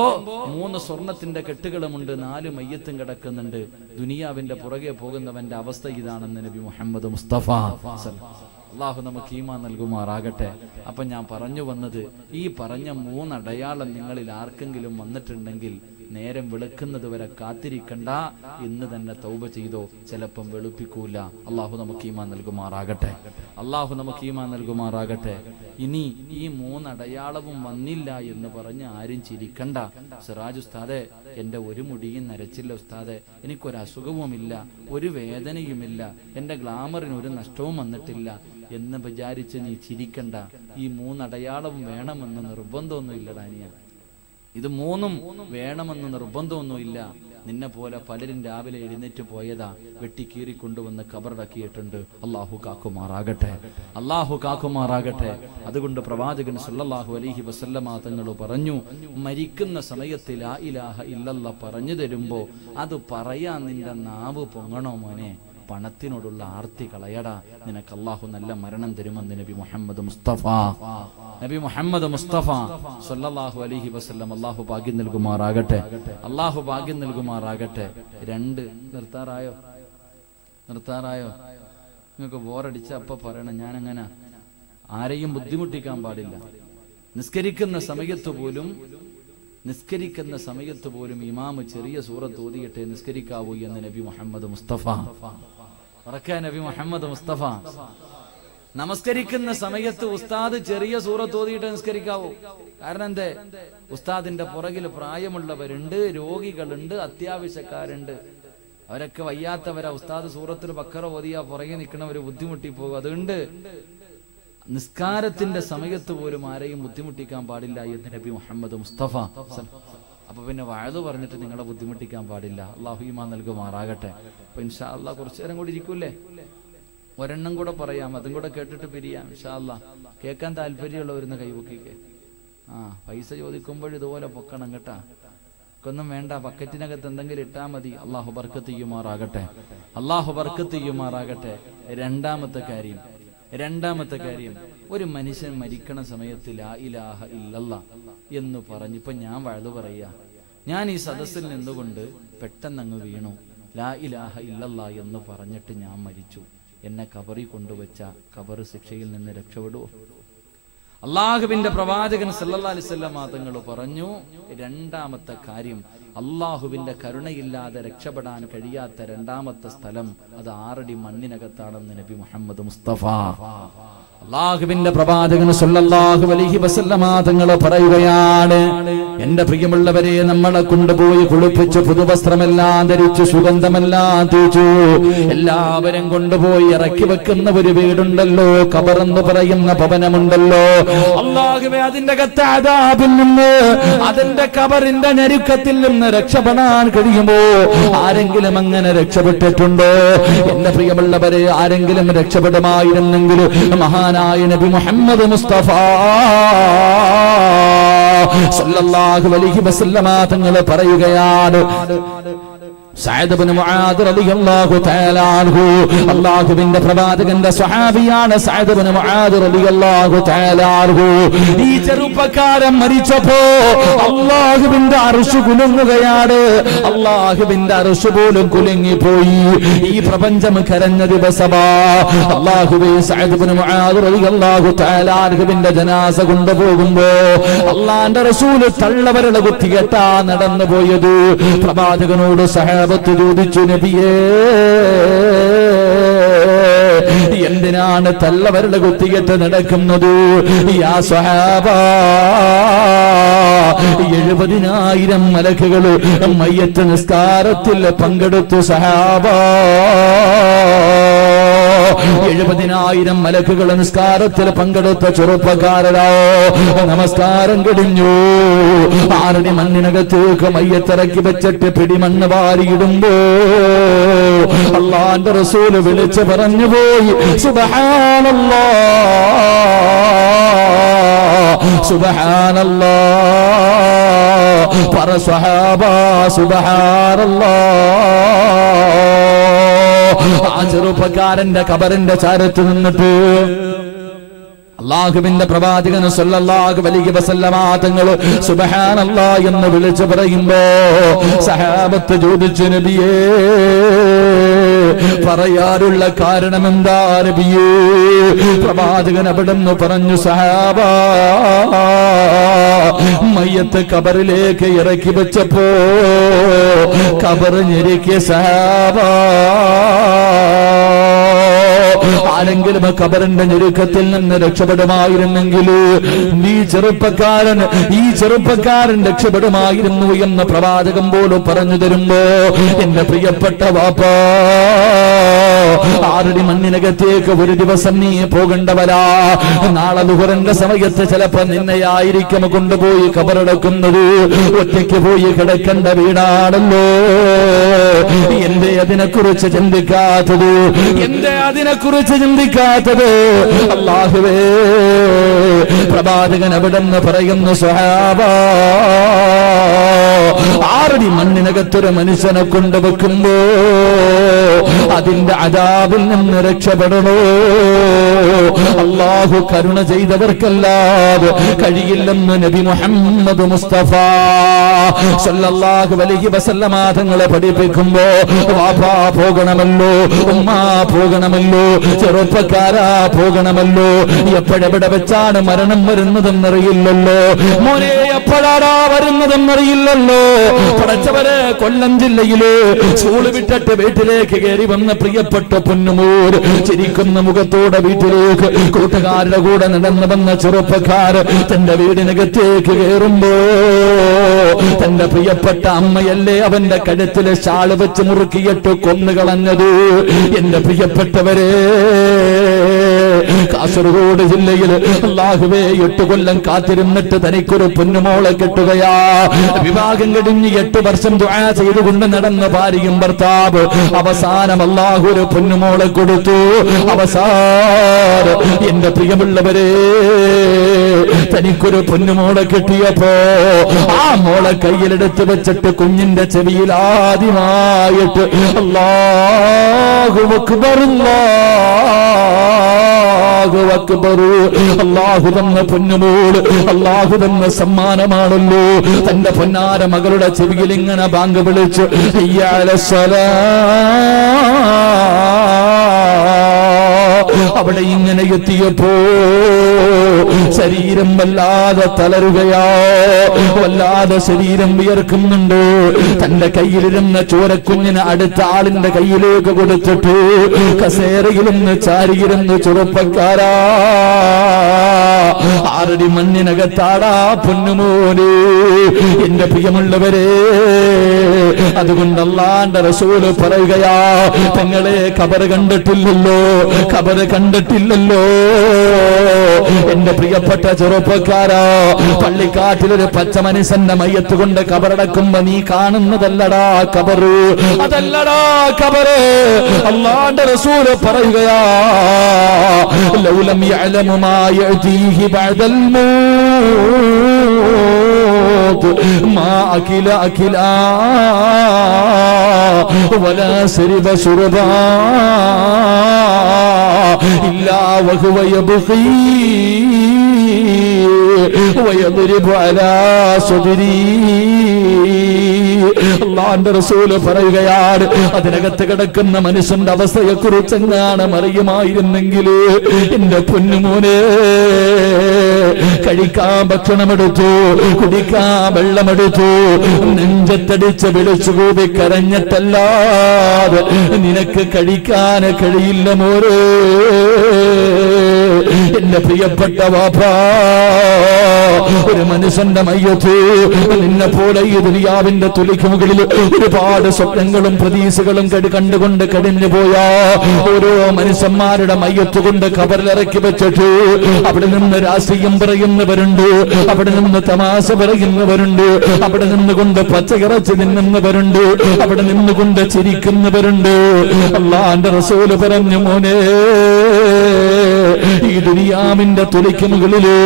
3 സ്വർണത്തിന്റെ കെട്ടുകളുമുണ്ട്, 4 മയ്യത്തും കിടക്കുന്നുണ്ട്. ദുനിയാവിന്റെ പുറകെ പോകുന്നവന്റെ അവസ്ഥ ഇതാണെന്ന് നബി മുഹമ്മദ് മുസ്തഫ. അല്ലാഹു നമുക്ക് ഈമാൻ നൽകുമാറാകട്ടെ. അപ്പൊ ഞാൻ പറഞ്ഞു വന്നത്, ഈ പറഞ്ഞ 3 അടയാളം നിങ്ങളിൽ ആർക്കെങ്കിലും വന്നിട്ടുണ്ടെങ്കിൽ നേരം വെളുക്കുന്നത് വരെ കാത്തിരിക്കണ്ട, ഇന്ന് തന്നെ തൗബ ചെയ്തോ, ചിലപ്പം വെളുപ്പിക്കൂല. അല്ലാഹു നമുക്ക് ഈമാൻ നൽകുമാറാകട്ടെ. ഇനി ഈ 3 അടയാളവും വന്നില്ല എന്ന് പറഞ്ഞ് ആരും ചിരിക്കണ്ട. സിറാജ് ഉസ്താദെ, എന്റെ ഒരു മുടിയും നരച്ചില്ല ഉസ്താദെ, എനിക്കൊരു അസുഖവുമില്ല, ഒരു വേദനയുമില്ല, എന്റെ ഗ്ലാമറിന് ഒരു നഷ്ടവും വന്നിട്ടില്ല, എന്ന് വിചാരിച്ച് നീ ചിരിക്കണ്ട. ഈ 3 അടയാളവും വേണമെന്ന് നിർബന്ധമൊന്നും ഇല്ലടാനിയ. ഇത് 3ഉം വേണമെന്ന് നിർബന്ധമൊന്നുമില്ല. നിന്നെ പോലെ പലരും രാവിലെ എഴുന്നേറ്റ് പോയതാ, വെട്ടിക്കീറിക്കൊണ്ടുവന്ന് കബറടക്കിയിട്ടുണ്ട്. അള്ളാഹു കാക്കുമാറാകട്ടെ, അള്ളാഹു കാക്കുമാറാകട്ടെ. അതുകൊണ്ട് പ്രവാചകൻ സല്ലല്ലാഹു അലൈഹി വസല്ലമ തങ്ങൾ പറഞ്ഞു, മരിക്കുന്ന സമയത്ത് ലാ ഇലാഹ ഇല്ലല്ലാഹ് പറഞ്ഞു തരുമ്പോ അത് പറയാൻ നിന്റെ നാവ് പൊങ്ങണോ മോനെ. പണത്തിനോടുള്ള ആർത്തി കളയടാ, നിനക്ക് അള്ളാഹു നല്ല മരണം തരുമെന്ന് നബി മുഹമ്മദ് മുസ്തഫ സല്ലല്ലാഹു അലൈഹി വസല്ലം. അള്ളാഹു ഭാഗ്യം നൽകുമാറാകട്ടെ, അള്ളാഹു ഭാഗ്യം നൽകുമാറാകട്ടെ. 2 നിർത്താറായോ? നിങ്ങൾക്ക് ബോറടിച്ച അപ്പ പറയണം. ഞാനങ്ങനെ ആരെയും ബുദ്ധിമുട്ടിക്കാൻ പാടില്ല. നിസ്കരിക്കുന്ന സമയത്ത് പോലും ഇമാമ് ചെറിയ സൂറത്ത് ഓതിയിട്ടേ നിസ്കരിക്കാവൂ എന്ന് നബി മുഹമ്മദ് മുസ്തഫ. നബി മുഹമ്മദ് മുസ്തഫ നമസ്കരിക്കുന്ന സമയത്ത് ഉസ്താദ് ചെറിയ സൂറത്ത് ഓതിയിട്ട് നിസ്കരിക്കാവൂ. കാരണം എന്തേ? ഉസ്താദിന്റെ പുറകിൽ പ്രായമുള്ളവരുണ്ട്, രോഗികളുണ്ട്, അത്യാവശ്യക്കാരുണ്ട്. അവരൊക്കെ വയ്യാത്തവരാ. ഉസ്താദ് സൂറത്തിൽ ബക്കറ ഓതിയാ പുറകെ നിൽക്കണവര് ബുദ്ധിമുട്ടി പോകും. അതുകൊണ്ട് നിസ്കാരത്തിന്റെ സമയത്ത് പോലും ആരെയും ബുദ്ധിമുട്ടിക്കാൻ പാടില്ല എന്ന് നബി മുഹമ്മദ് മുസ്തഫ. അപ്പൊ പിന്നെ വഅദ് പറഞ്ഞിട്ട് നിങ്ങളെ ബുദ്ധിമുട്ടിക്കാൻ പാടില്ല. അള്ളാഹു ഈമാൻ നൽകുമാറാകട്ടെ. അപ്പൊ ഇൻഷാ അല്ലാഹ് കുറച്ചു നേരം കൂടി ഇരിക്കൂലേ? ഒരെണ്ണം കൂടെ പറയാം, അതും കൂടെ കേട്ടിട്ട് പിരിയാം ഇൻഷാ അല്ലാഹ്. കേൾക്കാൻ താല്പര്യമുള്ളവരുന്ന് കൈവക്കിക്കേ. പൈസ ചോദിക്കുമ്പോൾ ഇതുപോലെ പൊക്കണം കേട്ടാ. ഒന്നും വേണ്ട, ബക്കറ്റിനകത്ത് എന്തെങ്കിലും ഇട്ടാ മതി. അള്ളാഹു ബർക്കത്ത് ചെയ്യുമാറാകട്ടെ, അള്ളാഹു ബർക്കത്ത് ചെയ്യുമാറാകട്ടെ. രണ്ടാമത്തെ കാര്യം, ഒരു മനുഷ്യൻ മരിക്കണ സമയത്ത് ലാ ഇലാഹ ഇല്ലല്ലാഹ് എന്ന് പറഞ്ഞ്, ഇപ്പൊ ഞാൻ വഅദ് പറയാ, ഞാൻ ഈ സദസ്സിൽ നിന്നുകൊണ്ട് പെട്ടെന്ന് അങ്ങ് വീണു, ലാ ഇലാഹ ഇല്ലല്ലാഹ് എന്ന് പറഞ്ഞിട്ട് ഞാൻ മരിച്ചു. എന്നെ കബറി കൊണ്ടുവച്ച കബർ ശിക്ഷയിൽ നിന്ന് രക്ഷപ്പെടുവോ? അള്ളാഹുവിന്റെ പ്രവാചകൻ സല്ലല്ലാഹു അലൈഹി വസല്ലം തങ്ങൾ പറഞ്ഞു, രണ്ടാമത്തെ കാര്യം, അള്ളാഹുവിന്റെ കരുണയില്ലാതെ രക്ഷപ്പെടാൻ കഴിയാത്ത രണ്ടാമത്തെ സ്ഥലം അത് 6 അടി മണ്ണിനകത്താണെന്ന് നബി മുഹമ്മദ് മുസ്തഫ. അള്ളാഹുവിന്റെ പ്രവാചകൻ സല്ലല്ലാഹു അലൈഹി വസല്ലം തങ്ങൾ പറയുകയാണ്, എന്റെ പ്രിയമുള്ളവരെ, നമ്മളെ കൊണ്ടുപോയി കുളിപ്പിച്ച് പുതുവസ്ത്രമെല്ലാം ധരിച്ചു സുഗന്ധമെല്ലാം തേച്ചു എല്ലാവരും കൊണ്ടുപോയി ഇറക്കി വെക്കുന്ന ഒരു വീടുണ്ടല്ലോ, ഖബറെന്ന് പറയുന്ന ഭവനമുണ്ടല്ലോ. അള്ളാഹുവേ, അതിന്റെ അദാബിൽ നിന്ന്, അതിന്റെ ഖബറിന്റെ ഞെരുക്കത്തിൽ നിന്ന് രക്ഷപ്പെടാൻ കഴിയുമോ? ആരെങ്കിലും അങ്ങനെ രക്ഷപ്പെട്ടിട്ടുണ്ടോ? എന്റെ പ്രിയമുള്ളവരെ, ആരെങ്കിലും രക്ഷപ്പെടുമായിരുന്നെങ്കിൽ മഹാനായ നബി മുഹമ്മദ് മുസ്തഫ സല്ലല്ലാഹു അലൈഹി വസല്ലമ തങ്ങൾ പറയുകയാണ്, സഅദ് ഇബ്നു മുആദ് റളിയല്ലാഹു തആല അൻഹു, അല്ലാഹുവിന്റെ പ്രവാചകന്റെ സ്വഹാബിയാണ് സഅദ് ഇബ്നു മുആദ് റളിയല്ലാഹു തആല അൻഹു. ഈ ചെറുപ്പക്കാരൻ മരിച്ചപ്പോ അല്ലാഹുവിന്റെ അർശ് കുലുങ്ങുകയാണ്. അല്ലാഹുവിന്റെ അർശ് പോലും കുലുങ്ങിപ്പോയി. ഈ പ്രപഞ്ചം കരഞ്ഞ ദിവസമാ. അല്ലാഹുവേ, സഅദ് ഇബ്നു മുആദ് റളിയല്ലാഹു തആല അൻഹുവിന്റെ ജനാസ കൊണ്ടുപോകുമ്പോ അല്ലാഹുവിന്റെ റസൂൽ തള്ളവരള കുത്തികെട്ടാ നടന്നു പോയത്. പ്രവാചകനോട് ചോദിച്ചു, നബിയേ, എന്തിനാണ് തള്ളവരുടെ കുത്തികെട്ട് നടക്കുന്നത്? യാ സ്വഹാബ, 70,000 മലക്കുകൾ മയ്യത്ത് നിസ്കാരത്തിൽ പങ്കെടുത്തു സഹാബ. 70,000 മലക്കുകൾ നിസ്കാരത്തിൽ പങ്കെടുത്ത ചെറുപ്പക്കാരോ, നമസ്കാരം കഴിഞ്ഞു. 6 അടി മണ്ണിനകത്തേക്ക് മയ്യത്തിറക്കി വെച്ചിട്ട് പിടിമണ്ണ് വാരിയിടുമ്പോ അല്ലാഹുവിന്റെ റസൂൽ വിളിച്ചു പറഞ്ഞു പോയി, സുബ്ഹാനല്ലാഹ്, സുബ്ഹാനല്ലാഹ്, പറ സ്വഹാബ, സുബ്ഹാനല്ലാഹ്. ആ ചെറുപ്പക്കാരന്റെ ഖബറിന്റെ ചാരത്ത് നിന്നിട്ട് അല്ലാഹുവിന്റെ പ്രവാചകൻ സല്ലല്ലാഹു അലൈഹി വസല്ലമ തങ്ങൾ സുബ്ഹാനല്ലാഹ് എന്ന് വിളിച്ചു പറയുമ്പോ സഹാബത്ത് ചോദിച്ചു, നബിയേ, പറയാനുള്ള കാരണം എന്താ നബിയേ? പ്രവാചകൻ അവിടുന്ന് പറഞ്ഞു, സഹാബ, മയ്യത്ത് ഖബറിലേക്ക് ഇറക്കി വെച്ചപ്പോ ഖബർ ഞെരുക്കിയ സഹാബ. ആരെങ്കിലും ഖബറിന്റെ ഞെരുക്കത്തിൽ നിന്ന് രക്ഷപ്പെടുമായിരുന്നെങ്കിൽ ഈ ചെറുപ്പക്കാരൻ രക്ഷപ്പെടുമായിരുന്നു എന്ന് പ്രവാചകൻ പോലും പറഞ്ഞു തരുമ്പോ, എന്റെ പ്രിയപ്പെട്ട വാപ്പാ, ആറടി മണ്ണിനകത്തേക്ക് ഒരു ദിവസം നീ പോകേണ്ടവരാ. നാളെ ദുഹറിന്റെ സമയത്ത് ചിലപ്പോ നിന്നെയായിരിക്കും കൊണ്ടുപോയി കബറടക്കുന്നത്. ഒറ്റയ്ക്ക് പോയി കിടക്കേണ്ട വീടാണല്ലോ. എന്തേ അതിനെക്കുറിച്ച് ചിന്തിക്കാത്തത്? എന്തേ അതിനെക്കുറിച്ച് ചിന്തിക്കാത്തത്? അല്ലാഹുവേ, പ്രവാചകൻ അവിടെന്ന് പറയുന്നു, സ്വഹാബാ, ആറടി മണ്ണിനകത്തൊരു മനുഷ്യനെ കൊണ്ടുവെക്കുമ്പോ അതിന്റെ അദാബിൽ നിന്ന് രക്ഷപ്പെടണോ? അല്ലാഹു കരുണ ചെയ്തവർക്കല്ലാതെ കഴിയില്ലെന്ന് നബി മുഹമ്മദ് മുസ്തഫ സല്ലല്ലാഹു അലൈഹി വസല്ലമ തങ്ങളെ പഠിപ്പിക്കുമ്പോ വാപ്പാ പോകണമല്ലോ, ഉമ്മ പോകണമല്ലോ, ചെറുപ്പക്കാരാ പോകണമല്ലോ. എപ്പോഴെവിടെ വെച്ചാണ് മരണം വരുന്നതെന്നറിയില്ലല്ലോ. മോനെ എപ്പോഴാടാ വരുന്നതെന്നറിയില്ലല്ലോ. പടച്ചവരെ, കൊല്ലം ജില്ലയില് സ്കൂൾ വിട്ടിട്ട് വീട്ടിലേക്ക് കയറി വന്ന പ്രിയപ്പെട്ട പൊന്നുമോർ ചിരിക്കുന്ന മുഖത്തോടെ വീട്ടിലേക്ക് കൂട്ടുകാരുടെ കൂടെ നടന്നു വന്ന ചെറുപ്പക്കാർ തന്റെ വീടിനകത്തേക്ക് കയറുമ്പോ തന്റെ പ്രിയപ്പെട്ട അമ്മയല്ലേ അവന്റെ കഴുത്തിലെ ഷാള് വെച്ച് മുറുക്കിയിട്ട് കൊന്നുകളഞ്ഞത്. എന്റെ പ്രിയപ്പെട്ടവരെ, കാസർഗോഡ് ജില്ലയിൽ അല്ലാഹുവേ 8 കൊല്ലം കാത്തിരുന്നിട്ട് തനിക്കൊരു പൊന്നുമോളെ കിട്ടുകയാ. വിവാഹം കഴിഞ്ഞ് 8 വർഷം ദുആ ചെയ്തുകൊണ്ട് നടന്ന ഭാര്യയും ഭർത്താവ് അവസാനം അല്ലാഹു ഒരു പൊന്നുമോളെ കൊടുത്തു. അവസാനം എന്റെ പ്രിയമുള്ളവരെ, തനിക്കൊരു പൊന്നുമോളെ കിട്ടിയപ്പോ ആ മോളെ കയ്യിലെടുത്ത് വെച്ചിട്ട് കുഞ്ഞിന്റെ ചെവിയിൽ ആദ്യമായിട്ട് അല്ലാഹു അക്ബർ, അല്ലാഹു അക്ബർ, അല്ലാഹു തന്ന പൊന്നുമോള്, അല്ലാഹു തന്ന സമ്മാനമാണല്ലോ. തന്റെ പൊന്നാര മകളുടെ ചെവിയിൽ ഇങ്ങനെ ബാങ്ക് വിളിച്ചു, ഹയ്യ അലസ്സലാ. അവിടെ ഇങ്ങനെ എത്തിയപ്പോ ശരീരം വല്ലാതെ തളരുകയോ, വല്ലാതെ ശരീരം വിയർക്കുന്നുണ്ട്. തന്റെ കയ്യിലിരുന്ന ചോരക്കുഞ്ഞിന് അടുത്ത ആളിന്റെ കയ്യിലേക്ക് കൊടുത്തിട്ട് കസേരയിലിരുന്ന് ചാരിയിരുന്ന്, ചെറുപ്പക്കാരാ, ആറടി മണ്ണിനകത്താടാ പൊന്നുമോനെ. എന്റെ പ്രിയമുള്ളവരെ, അതുകൊണ്ട് അല്ലാഹുവിന്റെ റസൂൽ പറയുകയാ, തങ്ങളെ ഖബർ കണ്ടിട്ടില്ലല്ലോ, ഖബർ കണ്ടിട്ടില്ലല്ലോ. എന്റെ പ്രിയപ്പെട്ട ചെറുപ്പക്കാരാ, പള്ളിക്കാട്ടിലൊരു പച്ച മനുഷ്യന്റെ മയ്യത്ത് കൊണ്ട് ഖബറടക്കുമ്പോ നീ കാണുന്നതല്ലടാ ഖബർ, അതല്ലടാ ഖബർ. അല്ലാഹുവിന്റെ റസൂൽ പറയുകയാ, ലൗലം യഅലമു മാ യഅതീഹി ബഅദൽ മൗത് മാ അകില അകിലാ വലാ ശരിബ ശുർബാ ഇല്ലാ വഹുവ യബ്ഖീ വയദ്രിബു അലാ സദ്രീ. അല്ലാഹുവിന്റെ റസൂല് പറയുകയാണ്, അതിനകത്ത് കിടക്കുന്ന മനുഷ്യന്റെ അവസ്ഥയെ കുറിച്ചെങ്ങാണ് അറിയുമായിരുന്നെങ്കിൽ എന്റെ പൊന്നുമോനെ, കഴിക്കാൻ ഭക്ഷണമെടുത്തു, കുടിക്കാൻ വെള്ളമെടുത്തു, നെഞ്ചത്തടിച്ച് വിളിച്ചു കൂടി കരഞ്ഞിട്ടല്ലാതെ നിനക്ക് കഴിക്കാൻ കഴിയില്ല മോരേ. എന്റെ പ്രിയപ്പെട്ട വാപ്പാ, ഒരു മനുഷ്യന്റെ മയ്യത്ത് നിന്നെ പോലെ ഈ ദുനിയാവിന്റെ തുലിക്ക് മുകളിൽ ഒരുപാട് സ്വപ്നങ്ങളും പ്രതീക്ഷകളും കണ്ടുകൊണ്ട് കഴിഞ്ഞു പോയാ ഓരോ മനുഷ്യന്മാരുടെ മയ്യത്ത് കൊണ്ട് ഖബറിലിറക്കി വെച്ചിട്ട് അവിടെ നിന്ന് രാഷ്ട്രീയം പറയുന്നവരുണ്ട്, അവിടെ നിന്ന് തമാശ പറയുന്നവരുണ്ട്, അവിടെ നിന്നുകൊണ്ട് പച്ചയിറച്ചി തിന്നുന്നവരുണ്ട്, അവിടെ നിന്നുകൊണ്ട് ചിരിക്കുന്നവരുണ്ട്. അല്ലാഹുവിന്റെ റസൂല് പറഞ്ഞു, മോനെ, ഈ ദുനിയാവിന്റെ തുലിക്ക് മുകളില്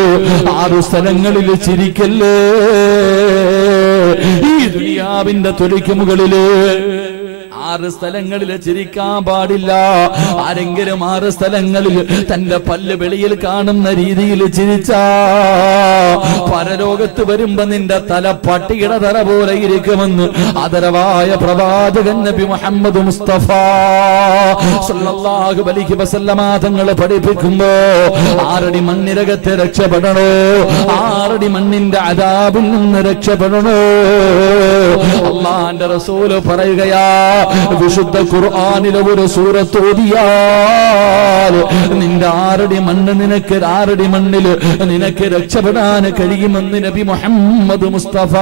6 സ്ഥലങ്ങളിൽ ചിരിക്കല്ലേ. ഈ ദുനിയാവിന്റെ തുലിക്ക് മുകളില് 6 സ്ഥലങ്ങളിൽ ചിരിക്കാൻ പാടില്ല. ആരെങ്കിലും 6 സ്ഥലങ്ങളിൽ തന്റെ പല്ല് വെളിയിൽ കാണുന്ന രീതിയിൽ ചിരിച്ചാ പരലോകത്ത് വരുമ്പോ നിന്റെ തല പട്ടിയുടെ തല പോലെ ഇരിക്കുമെന്ന് ആദരവായ പ്രവാചകൻ നബി മുഹമ്മദ് മുസ്തഫ സല്ലല്ലാഹു അലൈഹി വസല്ലമ തങ്ങൾ പഠിപ്പിക്കുമ്പോ 6 അടി മണ്ണിനകത്ത് രക്ഷപ്പെടണോ, 6 അടി മണ്ണിന്റെ അദാബിൽ നിന്ന് രക്ഷപ്പെടണോ. അല്ലാഹുവിന്റെ റസൂല് പറയുകയാ, വിശുദ്ധ ഖുർആനിലെ ഒരു സൂറത്ത് ഓതിയാൽ നിന്റെ 6 അടി മണ്ണ് നിനക്ക് 6 അടി മണ്ണിൽ നിനക്ക് രക്ഷപ്പെടാൻ കഴിയുമെന്ന് നബി മുഹമ്മദ് മുസ്തഫ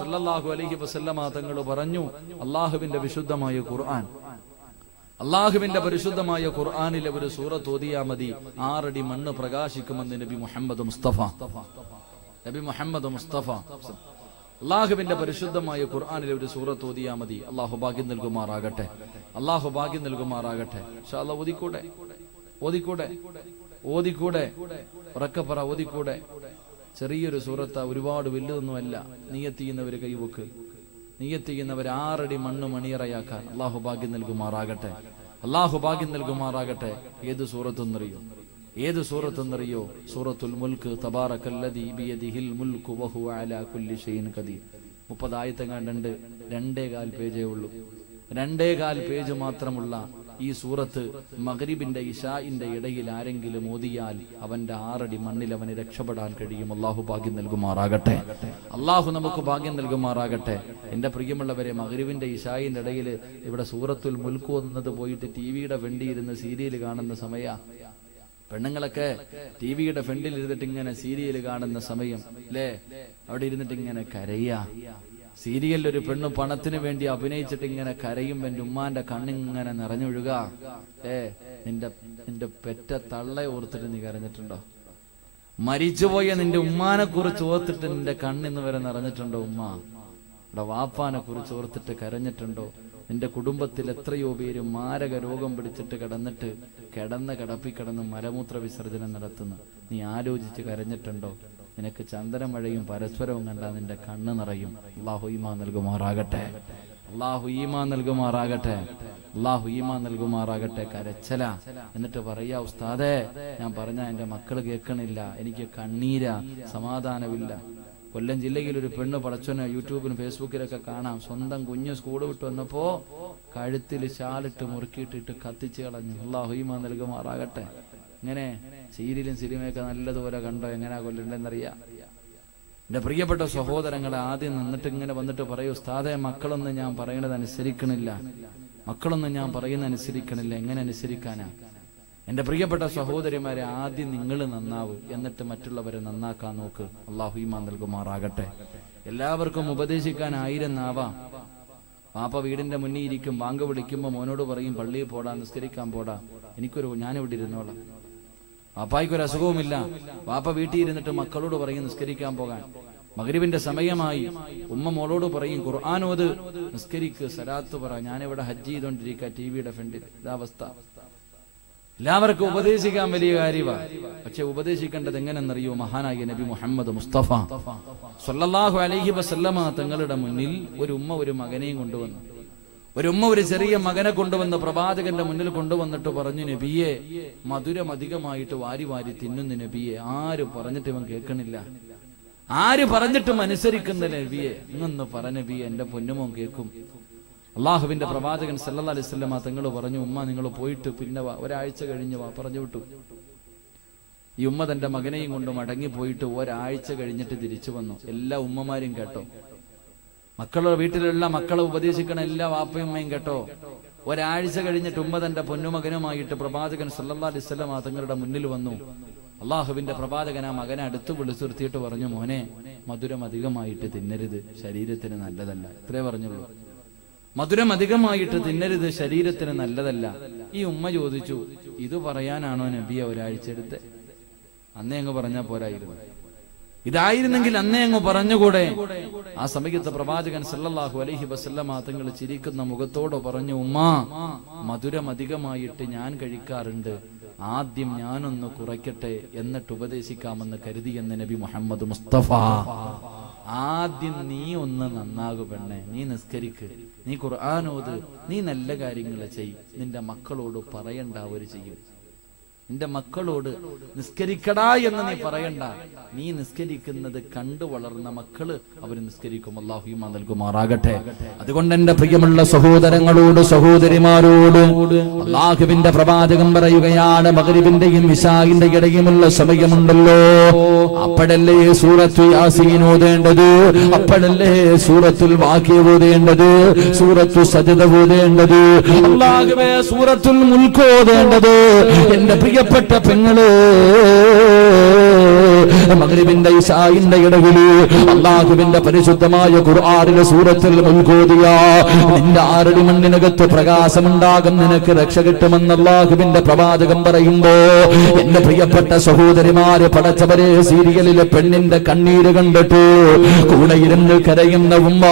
സല്ലല്ലാഹു അലൈഹി വസല്ലമ തങ്ങൾ പറഞ്ഞു. അല്ലാഹുവിന്റെ വിശുദ്ധമായ ഖുർആൻ അള്ളാഹുവിന്റെ പരിശുദ്ധമായ ഖുർആനിലെ ഒരു സൂറത്ത് ഓതിയാ മതി 6 അടി മണ്ണ് പ്രകാശിക്കുമെന്ന് നബി മുഹമ്മദ് മുസ്തഫ. നബി മുഹമ്മദ് മുസ്തഫ അള്ളാഹുവിന്റെ പരിശുദ്ധമായ ഖുർആനിലെ ഒരു സൂറത്ത് ഓതിയാ മതി. അള്ളാഹു ഭാഗ്യം നൽകുമാറാകട്ടെ. അള്ളാഹു ഭാഗ്യം നൽകുമാറാകട്ടെ. ഇൻഷാ അല്ലാഹ് ഓതിക്കൂടെ? ഓതിക്കൂടെ? ഓതിക്കൂടെ? ഉറക്കപ്പറ, ഓതിക്കൂടെ? ചെറിയൊരു സൂറത്ത, ഒരുപാട് വലുതൊന്നുമല്ല. നിയ്യത്ത് ചെയ്യുന്നവര് കൈവക്ക്. നിയ്യത്ത് ചെയ്യുന്നവർ 6 അടി മണ്ണ് മണിയറയാക്കാൻ അള്ളാഹു ഭാഗ്യം നൽകുമാറാകട്ടെ. അള്ളാഹു ഭാഗ്യം നൽകുമാറാകട്ടെ. ഏത് സൂറത്തെന്നറിയോ? ഏത് സൂറത്തെന്നറിയോ? സൂറത്തുൽ മുൽക്ക്. തബാറകല്ലദീ ബിയദിഹിൽ മുൽക്കു വഹുവ അലാ കുല്ലി ഷൈഇൻ ഖദീർ. 30 ആയത്തെങ്ങാണ്ട് 2.25 പേജേ ഉള്ളൂ. 2.25 പേജ് മാത്രമുള്ള ഈ സൂറത്ത് മഗ്രിബിന്റെ ഇശാഇന്റെ ഇടയിൽ ആരെങ്കിലും ഓതിയാൽ അവന്റെ 6 അടി മണ്ണിൽ അവന് രക്ഷപ്പെടാൻ കഴിയും. അള്ളാഹു ഭാഗ്യം നൽകുമാറാകട്ടെ. അള്ളാഹു നമുക്ക് ഭാഗ്യം നൽകുമാറാകട്ടെ. എന്റെ പ്രിയമുള്ളവരെ, മഗ്രിബിന്റെ ഇശാഇന്റെ ഇടയിൽ ഇവിടെ സൂറത്തുൽ മുൽക്ക് ഓതുന്നത് പോയിട്ട് ടിവിയുടെ ഫ്രണ്ടിലിരുന്ന് സീരിയൽ കാണുന്ന സമയ. പെണ്ണുങ്ങളൊക്കെ ടിവിയുടെ ഫ്രണ്ടിൽ ഇരുന്നിട്ട് ഇങ്ങനെ സീരിയൽ കാണുന്ന സമയം അല്ലേ? അവിടെ ഇരുന്നിട്ട് ഇങ്ങനെ കരയാ. സീരിയലിൽ ഒരു പെണ്ണ് പണത്തിന് വേണ്ടി അഭിനയിച്ചിട്ട് ഇങ്ങനെ കരയും. എന്റെ ഉമ്മാന്റെ കണ്ണിങ്ങനെ നിറഞ്ഞൊഴുക. നിന്റെ പെറ്റ തള്ളയെ ഓർത്തിട്ട് നീ കരഞ്ഞിട്ടുണ്ടോ? മരിച്ചുപോയ നിന്റെ ഉമ്മാനെ കുറിച്ച് ഓർത്തിട്ട് നിന്റെ കണ്ണിന്ന് വരെ നിറഞ്ഞിട്ടുണ്ടോ? ഉമ്മ ഇവിടെ വാപ്പാനെ കുറിച്ച് ഓർത്തിട്ട് കരഞ്ഞിട്ടുണ്ടോ? നിന്റെ കുടുംബത്തിൽ എത്രയോ പേര് മാരക രോഗം പിടിച്ചിട്ട് കിടന്നിട്ട് കിടന്ന് മലമൂത്ര വിസർജനം നടത്തുന്നു. നീ ആലോചിച്ച് കരഞ്ഞിട്ടുണ്ടോ? നിനക്ക് ചന്ദനമഴയും പരസ്പരവും കണ്ടാ നിന്റെ കണ്ണ് നിറയും. അല്ലാഹു ഈമാൻ നൽകുമാറാകട്ടെ. അല്ലാഹു ഈമാൻ നൽകുമാറാകട്ടെ. അല്ലാഹു ഈമാൻ നൽകുമാറാകട്ടെ. കരച്ചല. എന്നിട്ട് പറയാ, ഉസ്താദേ ഞാൻ പറഞ്ഞ എന്റെ മക്കള് കേൾക്കണില്ല, എനിക്ക് കണ്ണീരാ, സമാധാനമില്ല. കൊല്ലം ജില്ലയിൽ ഒരു പെണ്ണ് പടച്ചോനെ യൂട്യൂബിലും ഫേസ്ബുക്കിലൊക്കെ കാണാം. സ്വന്തം കുഞ്ഞ് സ്കൂൾ വിട്ട് വന്നപ്പോ കഴുത്തിൽ ഷാലിട്ട് മുറുക്കിയിട്ടിട്ട് കത്തിച്ച് കളഞ്ഞു. അല്ലാഹു ഈമാൻ നൽകുമാറാകട്ടെ. ഇങ്ങനെ സീരിയലും സിനിമയൊക്കെ നല്ലതുപോലെ കണ്ടോ? എങ്ങനെയാ കൊല്ലണ്ടെന്നറിയാം. എന്റെ പ്രിയപ്പെട്ട സഹോദരങ്ങളെ, ആദ്യം നിന്നിട്ട് ഇങ്ങനെ വന്നിട്ട് പറയൂ, ഉസ്താദേ മക്കളൊന്നും ഞാൻ പറയണത് അനുസരിക്കണില്ല, മക്കളൊന്നും ഞാൻ പറയുന്നത് അനുസരിക്കണില്ല. എങ്ങനെ അനുസരിക്കാനാ? എന്റെ പ്രിയപ്പെട്ട സഹോദരിമാരെ, ആദ്യം നിങ്ങൾ നന്നാവ്, എന്നിട്ട് മറ്റുള്ളവരെ നന്നാക്കാൻ നോക്ക്. അല്ലാഹു ഈമാൻ നൽകുമാറാകട്ടെ. എല്ലാവർക്കും ഉപദേശിക്കാൻ 1000 നാവാം. വാപ്പ വീടിന്റെ മുന്നിൽ ഇരിക്കും, ബാങ്ക് വിളിക്കുമ്പോ മോനോട് പറയും പള്ളിയിൽ പോടാ, നിസ്കരിക്കാൻ പോടാ. ഞാനിവിടെ ഇരുന്നോളാം. വാപ്പായ്ക്കൊരു അസുഖവുമില്ല. വാപ്പ വീട്ടിൽ ഇരുന്നിട്ട് മക്കളോട് പറയും നിസ്കരിക്കാൻ പോകാൻ. മഗ്രിബിന്റെ സമയമായി, ഉമ്മ മോളോട് പറയും ഖുർആനോത്, നിസ്കരിക്ക്, സലാത്ത് പറ. ഞാനിവിടെ ഹജ്ജ് ചെയ്തോണ്ടിരിക്കുക ടിവിയുടെ ഫ്രണ്ടിൽ. ഇതാവസ്ഥ. എല്ലാവർക്കും ഉപദേശിക്കാൻ വലിയ കാര്യമാണ്. പക്ഷെ ഉപദേശിക്കേണ്ടത് എങ്ങനെന്നറിയോ? മഹാനായ നബി മുഹമ്മദ് മുസ്തഫ സല്ലല്ലാഹു അലൈഹി വസല്ലമ തങ്ങളുടെ മുന്നിൽ ഒരു ഉമ്മ ഒരു മകനെയും കൊണ്ടുവന്നു. ഒരു ചെറിയ മകനെ കൊണ്ടുവന്ന് പ്രവാചകന്റെ മുന്നിൽ കൊണ്ടുവന്നിട്ട് പറഞ്ഞു, നബിയെ മധുരം അധികമായിട്ട് വാരി വാരി തിന്നുന്നു നബിയെ. ആര് പറഞ്ഞിട്ട് ഇവൻ കേൾക്കണില്ല, ആര് പറഞ്ഞിട്ടും അനുസരിക്കുന്ന നബിയെ. ഇങ്ങൊന്ന് പറ നബിയെ, എന്റെ പൊന്നുമോൻ കേൾക്കും. അള്ളാഹുവിന്റെ പ്രവാചകൻ സല്ലല്ലാഹു അലൈഹി വസല്ലമ തങ്ങൾ പറഞ്ഞു, ഉമ്മ നിങ്ങൾ പോയിട്ട് പിന്നെ ഒരാഴ്ച കഴിഞ്ഞ് പറഞ്ഞു വിട്ടു. ഈ ഉമ്മ തന്റെ മകനെയും കൊണ്ട് മടങ്ങിപ്പോയിട്ട് ഒരാഴ്ച കഴിഞ്ഞിട്ട് തിരിച്ചു വന്നു. എല്ലാ ഉമ്മമാരും കേട്ടോ, മക്കളുടെ വീട്ടിലുള്ള മക്കളെ ഉപദേശിക്കണ എല്ലാ വാപ്പയും ഉമ്മയും കേട്ടോ. ഒരാഴ്ച കഴിഞ്ഞിട്ട് ഉമ്മ തന്റെ പൊന്നുമകനുമായിട്ട് പ്രവാചകൻ സല്ലല്ലാഹു അലൈഹി വസല്ലമ തങ്ങളുടെ മുന്നിൽ വന്നു. അള്ളാഹുവിന്റെ പ്രവാചകൻ ആ മകനെ അടുത്ത് വിളിച്ചു നിർത്തിയിട്ട് പറഞ്ഞു, മോനെ മധുരം അധികമായിട്ട് തിന്നരുത്, ശരീരത്തിന് നല്ലതല്ല. ഇത്രേ പറഞ്ഞുള്ളൂ. മധുരം അധികമായിട്ട് തിന്നരുത്, ശരീരത്തിന് നല്ലതല്ല. ഈ ഉമ്മ ചോദിച്ചു, ഇത് പറയാനാണോ നബിയെ ഒരാഴ്ച എടുത്ത്? അന്നേ അങ്ങ് പറഞ്ഞാ പോരായിരുന്നു? ഇതായിരുന്നെങ്കിൽ അന്നേ അങ്ങ് പറഞ്ഞുകൂടെ? ആ സമയത്ത് പ്രവാചകൻ സല്ലല്ലാഹു അലൈഹി വസല്ലമ തങ്ങൾ ചിരിക്കുന്ന മുഖത്തോടെ പറഞ്ഞു, ഉമ്മ മധുരം അധികമായിട്ട് ഞാൻ കഴിക്കാറുണ്ട്, ആദ്യം ഞാനൊന്ന് കുറയ്ക്കട്ടെ എന്നിട്ട് ഉപദേശിക്കാമെന്ന് കരുതിയെന്ന് നബി മുഹമ്മദ് മുസ്തഫ. ആദ്യം നീ ഒന്ന് നന്നാകു പെണ്ണെ, നീ നിസ്കരിക്ക്, നീ ഖുർആനോത്, നീ നല്ല കാര്യങ്ങൾ ചെയ്. നിന്റെ മക്കളോട് പറയണ്ട, അവര് ചെയ്യും. നിന്റെ മക്കളോട് നിസ്കരിക്കടാ എന്ന് നീ പറയണ്ട. നീ നിസ്കരിക്കുന്നത് കണ്ടു വളർന്ന മക്കള് അവര് നിസ്കരിക്കും. അല്ലാഹു ഈമാൻ നൽകുമാറാകട്ടെ. അതുകൊണ്ട് എന്റെ പ്രിയമുള്ള സഹോദരങ്ങളോട് സഹോദരിമാരോട് അല്ലാഹുവിന്റെ പ്രവാചകൻ പറയുകയാണ്, മഗ്രിബിന്റെയും ഇശാഇന്റെ ഇടയിലുള്ള സമയമുണ്ടല്ലോ, അപ്പോഴല്ലേ സൂറത്തു യാസീൻ ഓതേണ്ടത്, അപ്പോഴല്ലേ സൂറത്തുൽ വാഖിഅ ഓതേണ്ടത്, സൂറത്തു സജ്ദ ഓതേണ്ടത്, അല്ലാഹുവേ സൂറത്തുൽ മുൽക്ക് ഓതേണ്ടത്. എന്റെ പ്രിയപ്പെട്ട പെങ്ങള്, മഗ്രിബിന്റെ ഇശാഇന്റെ ഇടയില് അല്ലാഹുവിന്റെ പരിശുദ്ധമായ ഖുർആനിലെ സൂറത്തുൽ മുൽക്ക് ഓതിയ നിന്റെ ആറടി മണ്ണിനകത്ത് പ്രകാശമുണ്ടാകും, നിനക്ക് രക്ഷ കിട്ടുമെന്ന് അല്ലാഹുവിന്റെ പ്രവാചകൻ പറയുമ്പോ എന്റെ പ്രിയപ്പെട്ട സഹോദരിമാര്, പടച്ചവരെ സീരിയലിലെ പെണ്ണിന്റെ കണ്ണീര് കണ്ടിട്ട് കൂടെ ഇരുന്ന് കരയുന്ന ഉമ്മ,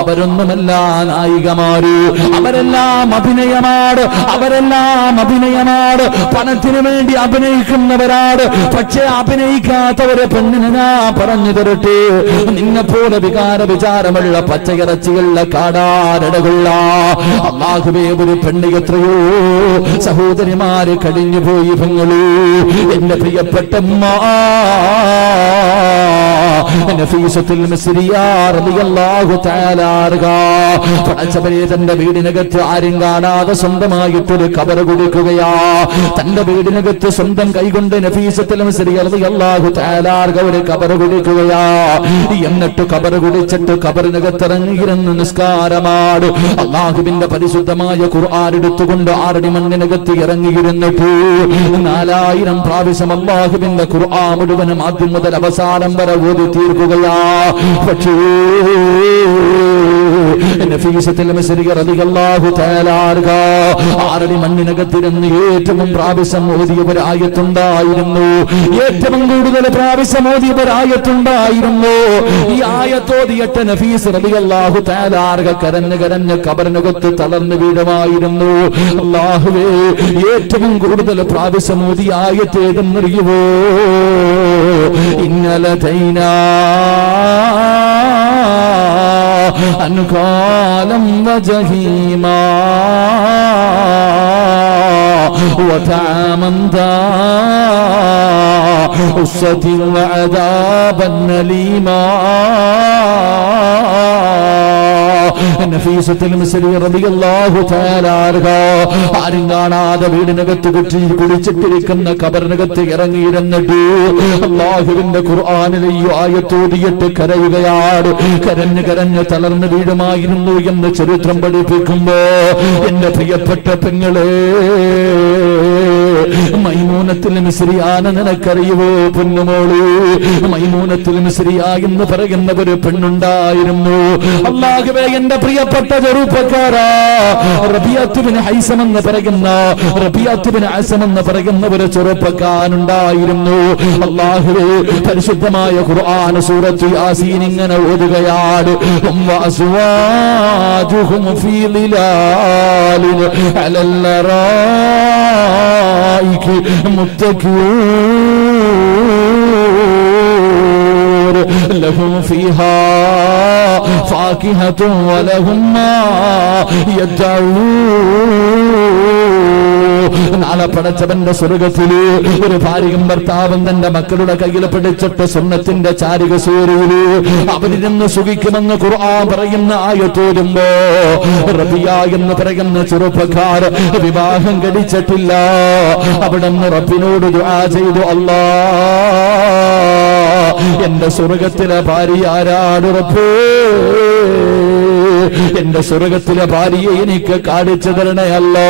അവരൊന്നുമല്ല നായികമാര്, അവരെല്ലാം അഭിനയമാണ്, പണത്തിന് വേണ്ടി അഭിനയിക്കുന്നവരാണ്. പക്ഷെ അഭിനയിക്കാത്തവരെ പെണ്ണിന് ഞാൻ പറഞ്ഞു തരട്ടെ, നിന്നെപ്പോലെ വികാര വിചാരമുള്ള പച്ചയിറച്ചിയുള്ള കാടാരടകുള്ള അല്ലാഹുവേ ഒരു പെണ്ണ് എത്രയോ സഹോദരിമാര് കഴിഞ്ഞു പോയി. പെങ്ങളൂ, എന്റെ പ്രിയപ്പെട്ട നഫീസത്തുൽ മിസ്രിയ റളിയല്ലാഹു തആല പടച്ചവരെ തന്റെ വീടിനകത്ത് ആരും കാണാതെ സ്വന്തമായിട്ടൊരു ഖബർ കുടിക്കുകയാ. തന്റെ വീടിനകത്ത് സ്വന്തം കൈകൊണ്ട് നഫീസത്തുൽ മിസ്രിയ റളിയല്ലാഹു തആല ഒരു ഖബർ കുടിക്കുകയാ. എന്നിട്ട് ഖബർ കുടിച്ചിട്ട് ഖബറിനകത്ത് ഇറങ്ങിയിരുന്ന് നിസ്കാരമാണ്. അല്ലാഹുവിന്റെ പരിശുദ്ധമായ ഖുർആൻ എടുത്തുകൊണ്ട് ആറടി മണ്ണിനകത്ത് ഇറങ്ങിയിരുന്നിട്ട് 4000 പ്രാവശ്യം അല്ലാഹുവിന്റെ ഖുർആൻ മുഴുവനും ആദ്യം മുതൽ അവസാനം വരെ ഓതി തീർക്കുകയാ. പക്ഷേ നഫീസത്തുൽ മിസ്രിയ റളിയല്ലാഹു തആല ആറടി മണ്ണിനകത്തിരുന്ന് ഏറ്റവും പ്രാവശ്യം ഓതിയവരായത്തുണ്ടായിരുന്നു, ഏറ്റവും കൂടുതൽ പ്രാവശ്യം ഓതിയവരായത്തുണ്ടായിരുന്നു. ഈ ആയത്തോതിയിട്ട് നഫീസ് റളിയല്ലാഹു തആല കരഞ്ഞ് ഖബറിനകത്ത് തളർന്നു വീഴുമായിരുന്നു. അല്ലാഹുവേ, ഏറ്റവും കൂടുതൽ പ്രാവശ്യം ഓതിയ ആയത്ത് ഏതെന്നറിയുവോ? ഇന്നലദൈനാ അൻകാലം വജഹീമാ വതഅമൻ ദാ ഉസ്സതി വഅദാബൻ അലീമാ. നഫീസത്തുൽ മിസ്രിയ റളിയല്ലാഹു തആല ആരും കാണാതെ വീടിനകത്ത് കുളിച്ചിട്ടിരിക്കുന്ന ഖബറിനകത്ത് ഇറങ്ങിയിരുന്നിട്ട് അല്ലാഹുവിന്റെ ഖുർആനിലെ ഈ ആയത്തോതിയിട്ട് കരയുകയാണ്. കരഞ്ഞ് തളർന്നു വീഴുമായിരുന്നു എന്ന് ചരിത്രം പഠിപ്പിക്കുമ്പോ എന്റെ പ്രിയപ്പെട്ട പെങ്ങളെ, മൈമൂനത്തുൽ മിസ്രിയാനെ നിനക്കറിയുവോ പൊന്നുമോള്? മൈമൂനത്തുൽ മിസ്രിയ എന്ന് പറയുന്ന ഒരു പെണ്ണുണ്ടായിരുന്നു. അല്ലാഹുവേ, എന്റെ പ്രിയപ്പെട്ട ചെറുപ്പക്കാരാ, റബീഅത്ത് ബിൻ ഹൈസം എന്ന് പറയുന്ന ഒരു ചെറുപ്പക്കാരനുണ്ടായിരുന്നു. അല്ലാഹുവേ, പരിശുദ്ധമായ ഖുർആൻ സൂറത്ത് യാസീൻ ഇങ്ങനെ ഓതുകയാണ്. വഅസ്വാജുഹും ഫീ ളിലാലിൻ അലൽ ലറായികി മുത്തഖൂൻ ലഹും ഫീഹാ ഫാകിഹത്തുൻ വലഹും മാ യദ്ഊൻ. നാളെ പടച്ചവന്റെ സ്വർഗത്തില് ഒരു ഭാര്യയും ഭർത്താവും തന്റെ മക്കളുടെ കയ്യിൽ പിടിച്ചിട്ട് സുന്നത്തിന്റെ ചാരിക സൂര്യയില് അവരിന്ന് സുഖിക്കുമെന്ന് ഖുർആൻ പറയുന്ന ആയത്തോരുമ്പോ റബിയ എന്ന് പറയുന്ന ചെറുപ്പക്കാർ വിവാഹം കഴിച്ചിട്ടില്ല. അവിടുന്ന് റബ്ബിനോട് ദുആ ചെയ്തു, അല്ലാ, എന്റെ സ്വർഗത്തിലെ ഭാര്യ ആരാണ് റബ്ബേ? എന്റെ സ്വർഗത്തിലെ ഭാര്യയെ എനിക്ക് കാണിച്ചു തരണയല്ലോ.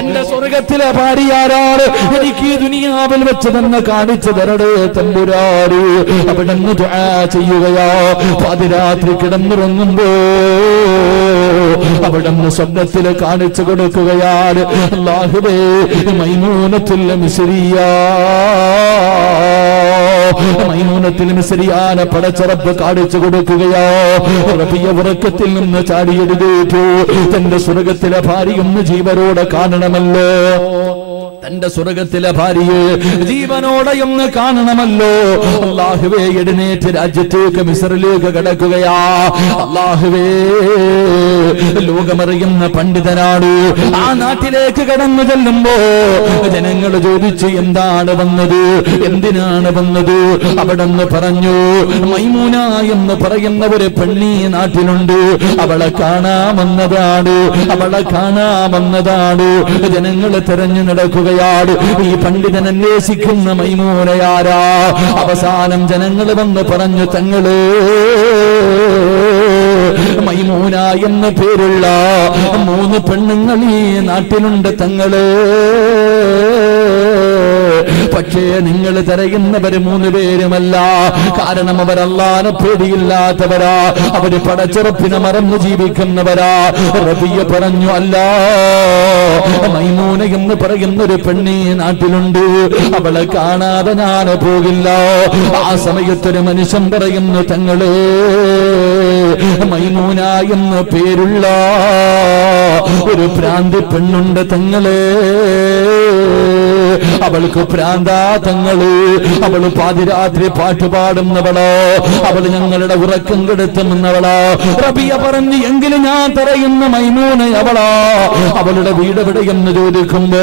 എന്റെ സ്വർഗത്തിലെ ഭാര്യ ആരാണ്? എനിക്ക് ഈ ദുനിയാവിൽ വെച്ച് തന്നെ കാണിച്ചു തരണേ തമ്പുരാന്. അവിടുന്ന് ദുആ ചെയ്യുകയോ പാതിരാത്രി കിടന്നുറങ്ങുമ്പോ അവിടുന്ന് സ്വപ്നത്തിൽ കാണിച്ചു കൊടുക്കുകയാണ്. അല്ലാഹുവേ, മൈമൂനത്തുൽ മിസ്രിയ പടച്ച റബ്ബ് കാണിച്ചു കൊടുക്കുകയോ. റബിയ ഉറക്കത്തിൽ നിന്ന് ചാടിയെടുത്തു. തന്റെ സ്വർഗത്തിലെ ഭാര്യയൊന്ന് ജീവനോടെ കാണണമല്ലോ. തന്റെ സ്വർഗത്തിലെ ഭാര്യയെ ജീവനോടെയൊന്ന് കാണണമല്ലോ. അല്ലാഹുവേ, എഴുന്നേറ്റ് രാജ്യത്തേക്ക് മിസ്റിലേക്ക് കടക്കുകയാ. അല്ലാഹുവേ, ലോകമറിയുന്ന പണ്ഡിതനാണ്. ആ നാട്ടിലേക്ക് കടന്നു ചെല്ലുമ്പോ ജനങ്ങൾ ചോദിച്ചു, എന്താണ് വന്നത്, എന്തിനാണ് വന്നത്? അവിടെന്ന് പറഞ്ഞു, മൈമൂന എന്ന് പറയുന്ന ഒരു പെണ്ണി നാട്ടിലുണ്ട്, അവളെ കാണാമെന്നതാണ്. ജനങ്ങൾ തെരഞ്ഞു നടക്കുകയാണ്. ഈ പണ്ഡിതൻ അന്വേഷിക്കുന്ന മൈമൂനയാരാ? അവസാനം ജനങ്ങൾ വന്ന് പറഞ്ഞു, തങ്ങള് മൈമൂന എന്ന പേരുള്ള 3 പെണ്ണുങ്ങൾ ഈ നാട്ടിലുണ്ട് തങ്ങള്. പക്ഷേ നിങ്ങൾ തിരയുന്നവര് 3 പേരുമല്ല. കാരണം അവർ അല്ലാഹുവിനെ പേടിയില്ലാത്തവരാ, അവര് പടച്ചുറപ്പിനെ മറന്നു ജീവിക്കുന്നവരാ. റബിയ പറഞ്ഞു, അല്ല, മൈമൂന എന്ന് പറയുന്ന ഒരു പെണ്ണി നാട്ടിലുണ്ട്, അവളെ കാണാതെ ഞാൻ പോകില്ല. ആ സമയത്തൊരു മനുഷ്യൻ പറയുന്നു, തങ്ങളെ മൈമൂന എന്ന് പേരുള്ള ഒരു ഭ്രാന്തി പെണ്ണുണ്ട് തങ്ങളെ, അവൾക്ക് ഭ്രാന്താ തങ്ങള്, അവള് പാതിരാത്രി പാട്ടുപാടുന്നവളോ, അവള് ഞങ്ങളുടെ ഉറക്കം കെടുത്തുന്നവളോ. റബിയ പറഞ്ഞു, എങ്കിലും ഞാൻ പറയുന്ന മൈമൂന അവളാ, അവളുടെ വീട് എവിടെയെന്ന് ചോദിക്കുമ്പോ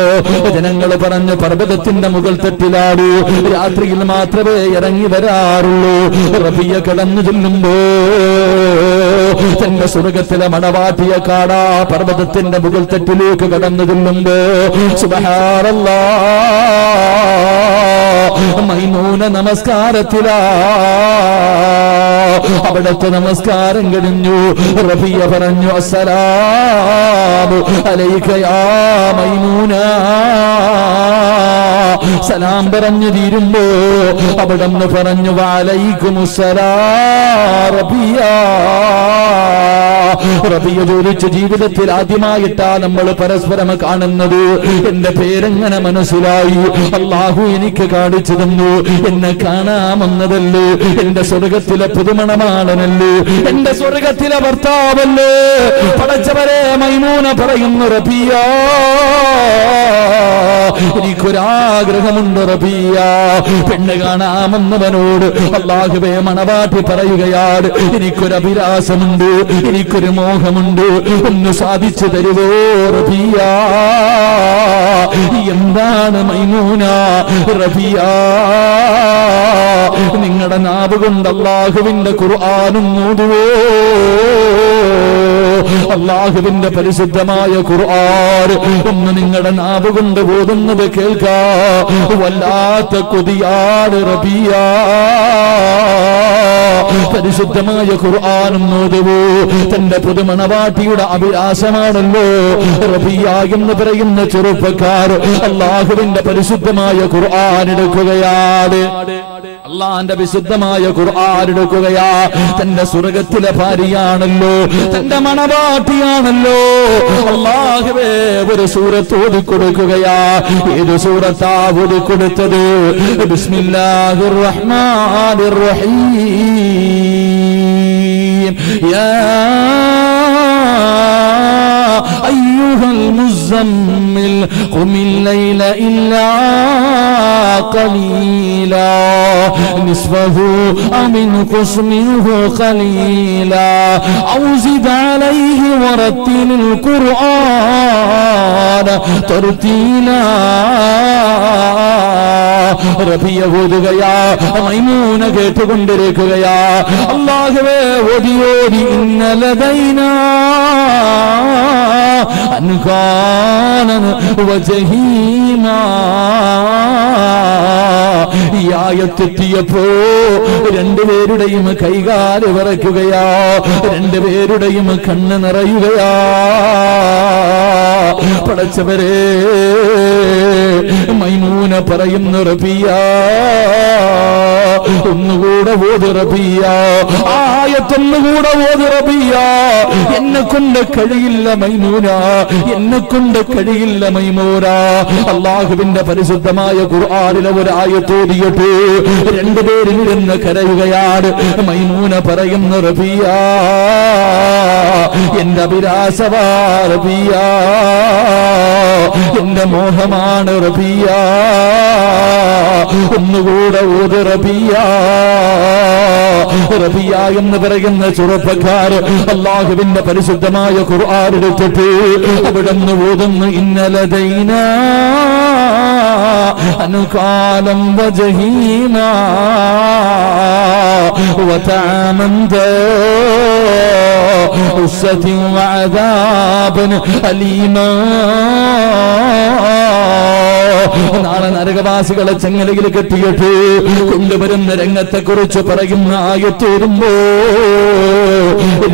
ജനങ്ങൾ പറഞ്ഞു, പർവ്വതത്തിന്റെ മുകൾ തട്ടിലാടൂ, രാത്രിയിൽ മാത്രമേ ഇറങ്ങി വരാറുള്ളൂ. റബിയ കടന്നു ചെല്ലുമ്പോ തന്റെ സ്വർഗത്തിലെ മണവാട്ടിയ കാടാ പർവ്വതത്തിന്റെ മുകൾ തട്ടിലേക്ക് കടന്നു ചെല്ലുമ്പോ സുബ്ഹാനല്ലാഹ് മൈമൂന നമസ്കാരത്തിലാ. അവിടത്തെ നമസ്കാരം കഴിഞ്ഞു. റബിയ പറഞ്ഞു, അസ്സലാമു അലൈക യാ മൈമൂന. സലാം പറഞ്ഞു തീരുമ്പോ അവിടെന്ന് പറഞ്ഞു, വഅലൈക്കുമുസ്സലാം റബിയ. റബിയ ചോദിച്ചു, ജീവിതത്തിൽ ആദ്യമായിട്ടാ നമ്മൾ പരസ്പരം കാണുന്നത്, എന്റെ പേരെങ്ങനെ മനസ്സിലായി? അല്ലാഹു എനിക്ക് കാണിച്ചു തന്നു. എന്നെ കാണാമെന്നതല്ലേ, എന്റെ സ്വർഗത്തിലെ പുതുമണമാണനല്ലേ, എന്റെ സ്വർഗത്തിലെ ഭർത്താവല്ലേ. പടച്ചവരെ, മൈമൂന പറയുന്നു, റബിയ എനിക്കൊരാഗ്രഹമുണ്ട് റബിയ. പെണ്ണ് കാണാമെന്നവനോട് അല്ലാഹുവേ മണവാട്ടി പറയുകയാണ്, എനിക്കൊരഭിലാഷമുണ്ട്, എനിക്കൊരു മോഹമുണ്ട്, ഒന്ന് സാധിച്ചു തരുവോ റബിയ? എന്താണ് മൈമൂന? റബിയ, നിങ്ങളുടെ നാവ് കൊണ്ട് അല്ലാഹുവിന്റെ ഖുർആനും ഓതുവോ? അല്ലാഹുവിന്റെ പരിശുദ്ധമായ ഖുർആൻ ഒന്ന് നിങ്ങളുടെ നാവ് കൊണ്ട് ഓതുന്നത് കേൾക്കാ വല്ലാത്ത കൊതിയാണ് റബിയ. പരിശുദ്ധമായ ഖുർആനും ഓതുവോ? തന്റെ പുതുമണവാട്ടിയുടെ അഭിലാഷമാണല്ലോ റബിയ എന്ന് പറയുന്ന ചെറുപ്പക്കാർ അല്ലാഹുവിന്റെ പരിശുദ്ധമായ ഖുർആൻ എടുക്കുകയാണ്. അള്ളാന്റെ വിശുദ്ധമായ ഖുർആൻ എടുക്കുകയാ. തന്റെ സ്വർഗത്തിലെ ഭാര്യയാണല്ലോ, തന്റെ മണവാട്ടിയാണല്ലോ. അല്ലാഹുവേ, ഒരു സൂറത്ത് ഓതിക്കൊടുക്കുകയാ. ഏത് സൂറത്താ ഓതിക്കൊടുത്തത്? ബിസ്മില്ലാഹിർ റഹ്മാനിർ റഹീം. യാ അയ്യുഹൽ മുസമ്മിൽ ഖുമിൽ ലൈല ഇല്ലാ ഖലീലാ നിസ്ഫഹു ഔ ഇൻഖുസ് മിൻഹു ഖലീലാ ഔ സിദ് അലൈഹി വറത്തിലിൽ ഖുർആന തർതീലാ. റബിയ ഓതുകയാ, മൈമൂന കേട്ടുകൊണ്ടിരിക്കുകയാ. അല്ലാഹുവേ, ഓതി ഓതി ഇന്നലദൈനാ അൻകാനൻ വജഹീമാ. ഈ ആയത്തെത്തിയപ്പോ രണ്ടുപേരുടെയും കൈകാല് വിറയ്ക്കുകയാ, രണ്ടുപേരുടെയും കണ്ണ് നിറയുകയാ. പടച്ചവരെ, മൈമൂന പറയുന്നു, റബിയ ഒന്നുകൂടെ ഓത് റബിയ, ആയത്തൊന്നുകൂടെ ഓത് റബിയ. എന്നെ കൊണ്ട് കഴിയില്ല മൈമൂന, എന്നെ കൊണ്ട് കഴിയില്ല മൈമൂന. അല്ലാഹുവിന്റെ പരിശുദ്ധമായ ഖുർആനിലെ ഒരു ആയത്ത് ഓതിയിട്ട് രണ്ടുപേരും ഇരുന്ന് കരയുകയാണ്. മൈമൂന പറയുന്നു, റബിയ എന്റെ അഭിലാഷമാ റബിയ, എന്റെ മോഹമാണ് റബിയ, ഒന്നുകൂടെ ഓത് റബിയ. റബിയ എന്ന് പറയുന്ന ചെറുപ്പക്കാർ അല്ലാഹുവിന്റെ പരിശുദ്ധമായ ഖുർആൻ എടുത്തിട്ട് അവിടുന്ന് ഓതുന്നു, ഇന്നലദൈനാ അൻകാലം വജഹീമാ വതഅമൻ ഉസ്സതിൻ വഅദാബൻ അലീമാ. നാളെ നരകവാസികളെ ചെങ്ങലയിൽ കെട്ടിയിട്ട് കൊണ്ടുവരുന്ന രംഗത്തെ കുറിച്ച് പറയുന്ന ആയത്തോരുമ്പോ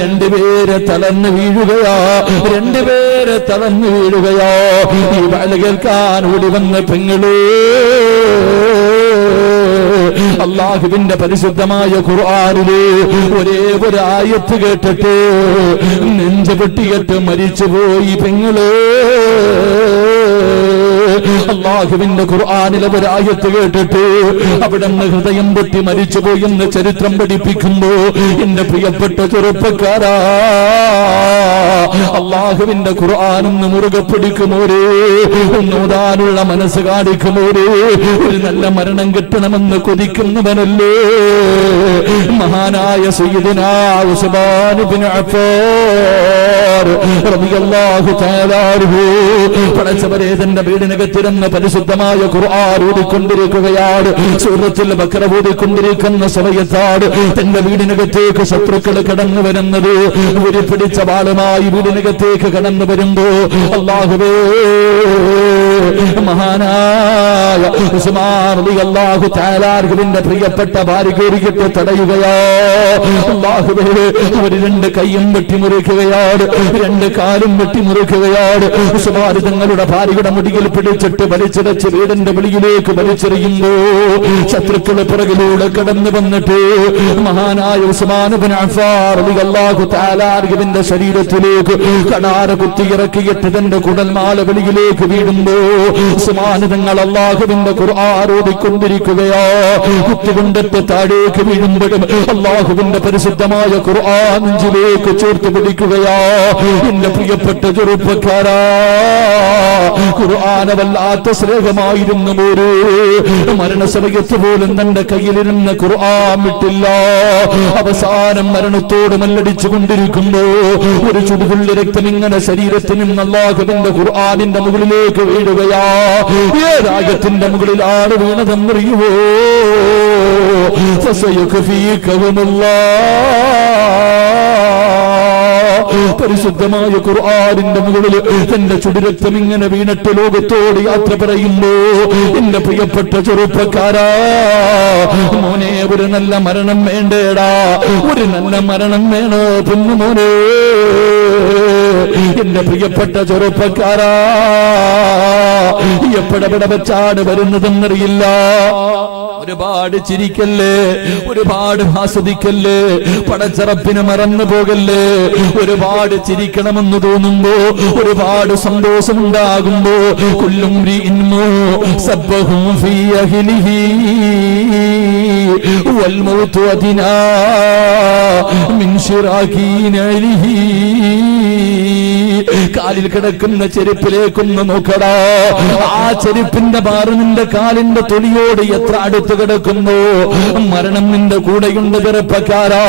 രണ്ടുപേരെ തളർന്നു വീഴുകയാ, രണ്ടുപേരെ നേരെ തളർന്നു വീഴുകയോ. ഈ വയല് കേൾക്കാൻ ഓടി വന്ന പെങ്ങള് അല്ലാഹുവിന്റെ പരിശുദ്ധമായ ഖുർആനിലെ ഒരേ ഒരു ആയത്ത് കേട്ടിട്ട് നെഞ്ച് പൊട്ടിയിട്ട് മരിച്ചുപോയി പെങ്ങള്. അല്ലാഹുവിന്റെ ഖുർആനിലെ ഒരു ആയത്ത് കേട്ടിട്ട് അവിടുന്ന് ഹൃദയം പൊട്ടി മരിച്ചുപോയി എന്ന് ചരിത്രം പഠിപ്പിക്കുമ്പോ എന്റെ പ്രിയപ്പെട്ട ചെറുപ്പക്കാരാ, അല്ലാഹുവിന്റെ ഖുർആനൊന്ന് മുറുകെ പിടിക്കുമോരേ, ഒന്നോതാനുള്ള മനസ്സ് കാണിക്കുമോരേ, ഒരു നല്ല മരണം കിട്ടണമെന്ന് കൊതിക്കുന്നവനല്ലേ മഹാനായ സയ്യിദുനാ ഉസ്മാൻ ഇബ്നു അഫ്ഫാൻ റളിയല്ലാഹു തആല അൻഹു. പടച്ചവരെ, തന്റെ വീടിനകത്തിരുന്ന് പരിശുദ്ധമായ ഖുർആൻ ഓതിക്കൊണ്ടിരിക്കുകയാണ്. സൂറത്തുൽ ബഖറ ഓതിക്കൊണ്ടിരിക്കുന്ന സമയത്താണ് തന്റെ വീടിനകത്തേക്ക് ശത്രുക്കൾ കടന്നു വരുന്നത്. ഒരു പിടിച്ച വാളുമായി വീടിനകത്തേക്ക് കടന്നു വരുമ്പോ അല്ലാഹുവേ, മഹാനായ ഉസ്മാൻ റളിയല്ലാഹു തആല അൻഹുവിന്റെ പ്രിയപ്പെട്ട ഭാര്യയ്ക്ക് തടയുകയോ. അല്ലാഹുവേ, ഒരു രണ്ട് കൈയും വെട്ടിമുറിക്കുകയാണ്, രണ്ട് കാലും വെട്ടിമുറിക്കുകയാണ്. ഉസ്മാൻ തങ്ങളുടെ ഭാര്യയുടെ മുടിയിൽ പിടിച്ചിട്ട് വലിച്ചിടച്ച് വീടിന്റെ വെളിയിലേക്ക് വലിച്ചെറിയുമ്പോ ശത്രുക്കള് പിറകിലൂടെ കടന്നു വന്നിട്ട് മഹാനായ ഉസ്മാൻ ഇബ്നു അഫ്ഫാൻ റളിയല്ലാഹു തആല അൻഹുവിന്റെ ശരീരത്തിലേക്ക് കടാര കുത്തിയിറക്കിയിട്ട് തന്റെ കുടൽമാല വെളിയിലേക്ക് വീഴുമ്പോ ഉസ്മാൻ തങ്ങൾ അല്ലാഹുവിന്റെ ഖുർആൻ ഓതിക്കൊണ്ടിരിക്കുകയോ. കുത്തുകൊണ്ടിട്ട് താഴേക്ക് വീഴുമ്പോഴും അല്ലാഹുവിന്റെ പരിശുദ്ധമായ ഖുർആൻ നെഞ്ചിലേക്ക് ചേർത്ത് പിടിക്കുകയോ. എന്റെ പ്രിയപ്പെട്ട ചെറുപ്പക്കാരാ, ഖുർആൻ വല്ലാത്ത സ്നേഹമായിരുന്നു. ഒരു മരണസമയത്ത് പോലും തന്റെ കയ്യിലിരുന്ന ഖുർആൻ വിട്ടില്ല. അവസാനം മരണത്തോട് മല്ലടിച്ചു കൊണ്ടിരിക്കുമ്പോ ഒരു ചുടുതുള്ളി രക്തം ഇങ്ങനെ ശരീരത്തിൽ നിന്ന് അല്ലാഹുവിന്റെ ഖുർആനിന്റെ മുകളിലേക്ക് വീഴുകയാ. ഏതായത്തിന്റെ മുകളിലാണ് വീണതെന്നറിയുവോ? പരിശുദ്ധമായ ഖുർആനിന്റെ മുകളിൽ തന്റെ ചുടുരക്തം ഇങ്ങനെ വീണിട്ട് ലോകത്തോട് യാത്ര പറയുമ്പോ എന്റെ പ്രിയപ്പെട്ട ചെറുപ്പക്കാരാ, മോനെ, ഒരു നല്ല മരണം വേണ്ടേടാ, ഒരു നല്ല മരണം വേണോ പൊന്നുമോനെ. എന്റെ പ്രിയപ്പെട്ട ചെറുപ്പക്കാരാ, എപ്പോഴെവിടെ വെച്ചാണ് വരുന്നതെന്നറിയില്ല. ഒരുപാട് ചിരിക്കല്ലേ, ഒരുപാട് ആസ്വദിക്കല്ലേ, പടച്ചറപ്പിന് മറന്നു പോകല്ലേ. ഒരുപാട് ചിരിക്കണമെന്ന് തോന്നുമ്പോ, ഒരുപാട് സന്തോഷമുണ്ടാകുമ്പോ കുല്ലും സബ്ബഹും ഫീ അഹ്ലിഹി വൽ മൗതു അദിനാ മിൻ ശിറാഖീനലിഹി. കാലിൽ കിടക്കുന്ന ചെരുപ്പിലേക്കൊന്ന് നോക്കടാ. ആ ചെരുപ്പിന്റെ ബാറ് നിന്റെ കാലിന്റെ തൊലിയോട് എത്ര അടുത്ത് കിടക്കുന്നു. മരണം നിന്റെ കൂടെയുണ്ട് ചെറുപ്പക്കാരാ.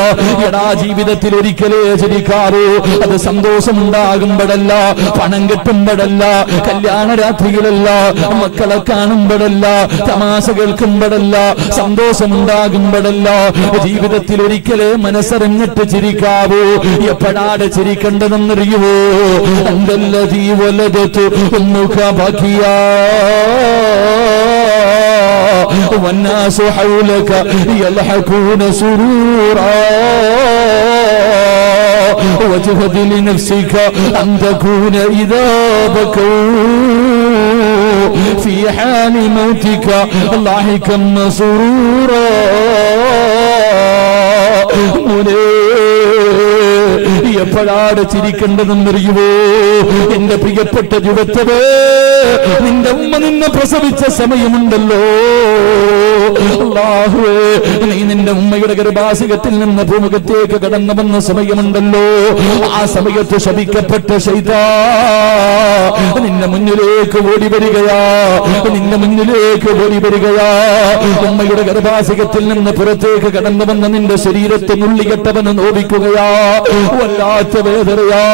എടാ, ജീവിതത്തിൽ ഒരിക്കലേ ചിരിക്കാറൂ. അത് സന്തോഷമുണ്ടാകുമ്പോഴല്ല, പണം കിട്ടുമ്പോഴല്ല, കല്യാണ രാത്രിയിലല്ല, മക്കളെ കാണുമ്പോഴല്ല, തമാശ കേൾക്കുമ്പോഴല്ല, സന്തോഷമുണ്ടാകുമ്പോഴല്ല. ജീവിതത്തിൽ ഒരിക്കലേ മനസ്സറിഞ്ഞിട്ട് ചിരിക്കാവൂ. എപ്പോഴാണ് ചിരിക്കേണ്ടതെന്നറിയുവോ? അന്തല്ലദീ വലദതു ഉമ്മുക ബകിയാ والناس حولك يلحقون سرورا وجهد لنفسك أن تكون إذا بكوا في حال موتك لاحقا مسرورا. എപ്പോഴാണ് ചിരിക്കേണ്ടതെന്നറിയുവോ? എന്റെ പ്രിയപ്പെട്ട യുവത്വേ, നിന്റെ ഉമ്മ നിന്നെ പ്രസവിച്ച സമയമുണ്ടല്ലോ. അല്ലാഹുവേ, നീ നിന്റെ ഉമ്മയുടെ ഗർഭാശയത്തിൽ നിന്ന് ഭൂമുഖത്തേക്ക് കടന്നു വന്ന സമയമുണ്ടല്ലോ. ആ സമയത്ത് ശപിക്കപ്പെട്ട ശൈത്താൻ നിന്റെ മുന്നിലേക്ക് ഓടി വരികയാ, നിന്റെ മുന്നിലേക്ക് ഓടി വരികയാ. ഉമ്മയുടെ ഗർഭാശയത്തിൽ നിന്ന് പുറത്തേക്ക് കടന്നു വന്ന നിന്റെ ശരീരത്തെ നുള്ളികെട്ടവന് നോവിക്കുകയാ. വല്ലാത്ത വേദനയാ.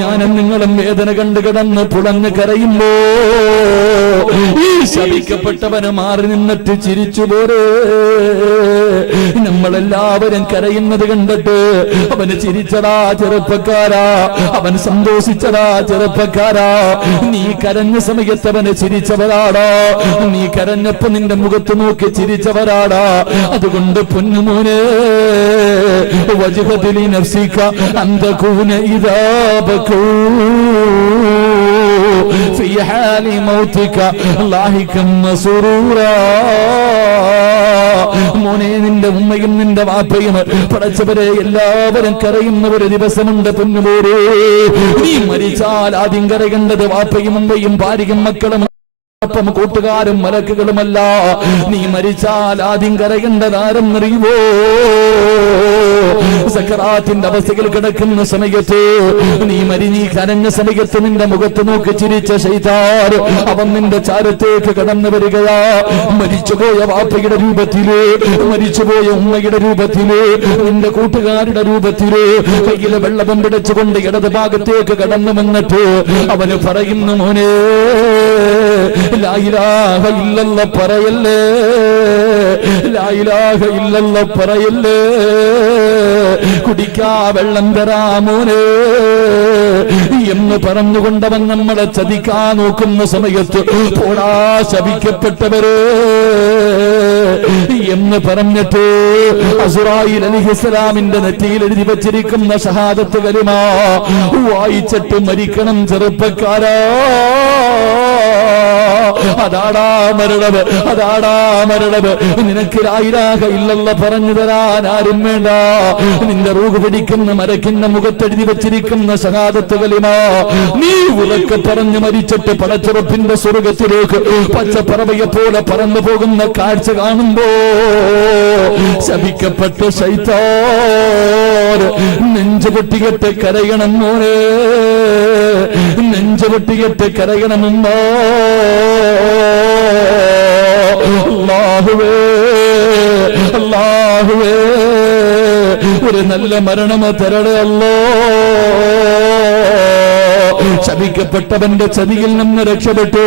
ഞാനും നിങ്ങളും വേദന കണ്ടു കിടന്ന് പുളഞ്ഞ് കരയുമ്പോ ഈ ശപിക്കപ്പെട്ടവന് മാറി നിന്നിട്ട് ചിരിച്ചു പോരേ. നമ്മളെല്ലാവരും കരയുന്നത് കണ്ടിട്ട് അവന് ചിരിച്ചടാ ചെറുപ്പക്കാരാ, അവൻ സന്തോഷിച്ചടാ ചെറുപ്പക്കാരാ. നീ കരഞ്ഞ സമയത്ത് അവന് ചിരിച്ചവരാടാ, നീ കരഞ്ഞപ്പോ നിന്റെ മുഖത്ത് നോക്കി ചിരിച്ചവരാടാ. അതുകൊണ്ട് പൊന്നുമോനെ, വജ്ഹദിലി നഫ്സിക അന്ത تكون إذا بكوا في حال موتك لاحقا مسرورا. മോനെ, നിന്റെ ഉമ്മയും നിന്റെ വാപ്പയും പടച്ചവരെ എല്ലാവരും കരയുന്ന ഒരു ദിവസമുണ്ട് പൊന്നുപോരേ. നീ മരിച്ചാൽ ആദ്യം കരയേണ്ടത് വാപ്പയും ഉമ്മയും ഭാര്യയും മക്കളും ഒപ്പം കൂട്ടുകാരും മലക്കുകളുമല്ല. നീ മരിച്ചാൽ ആദ്യം കരയേണ്ടതാരെന്നറിയുവോ? സക്കറാത്തിന്റെ അവസ്ഥയിൽ കിടക്കുന്ന സമയത്ത് നീ കരഞ്ഞ സമയത്ത് നിന്റെ മുഖത്ത് നോക്കി ചിരിച്ച ശൈത്താൻ അവൻ നിന്റെ ചാരത്തേക്ക് കടന്നു വരികയാ. മരിച്ചുപോയ വാപ്പയുടെ രൂപത്തില്, മരിച്ചുപോയ ഉമ്മയുടെ രൂപത്തില്, നിന്റെ കൂട്ടുകാരുടെ രൂപത്തില് കയ്യിലെ വെള്ളവും പിടിച്ചുകൊണ്ട് ഇടത് ഭാഗത്തേക്ക് കടന്നു വന്നിട്ട് അവന് പറയുന്നു, മോനെ ലാ ഇലാഹ ഇല്ലല്ലാഹ് പറയല്ലേ, ലാ ഇലാഹ ഇല്ലല്ലാഹ് പറയല്ലേ, കുടിക്കാ വെള്ളം തരാ മോനെ എന്ന് പറഞ്ഞുകൊണ്ടവൻ നമ്മളെ ചതിക്കാൻ നോക്കുന്ന സമയത്ത് പോടാ ശപിക്കപ്പെട്ടവരെ എന്ന് പറഞ്ഞിട്ട് അസ്റായീൽ അലൈഹിസ്സലാമിന്റെ നെറ്റിയിൽ എഴുതി വച്ചിരിക്കുന്ന ഷഹാദത്ത് കലിമ വായിച്ചിട്ട് മരിക്കണം ചെറുപ്പക്കാരാ. അതാടാ മരണവ്, അതാടാ മരണവ്. നിനക്ക് ലാ ഇലാഹ ഇല്ലല്ലാഹ് പറഞ്ഞു തരാൻ ആരും വേണ്ട. നിന്റെ റൂഹ് പിടിക്കുന്ന മരക്കുന്ന മുഖത്തെഴുതി വെച്ചിരിക്കുന്ന ഷഹാദത്ത് കലിമ നീ ഉറക്കെ പറഞ്ഞു മരിച്ചിട്ട് പടച്ചുറപ്പിന്റെ സ്വർഗത്തിലേക്ക് പച്ചപ്പറവയെ പോലെ പറന്നു പോകുന്ന കാഴ്ച കാണുമ്പോ ശപിക്കപ്പെട്ട ശൈത്താൻ നെഞ്ചുപൊട്ടികെട്ട് കരയണം മോനെ, നെഞ്ചുപൊട്ടികെട്ട് കരയണമമ്മ. അല്ലാഹുവേ, അല്ലാഹുവേ, ഒരു നല്ല മരണം തരണേ അല്ലാ. ശപിക്കപ്പെട്ടവന്റെ ചതിയിൽ നിന്ന് രക്ഷപ്പെട്ടു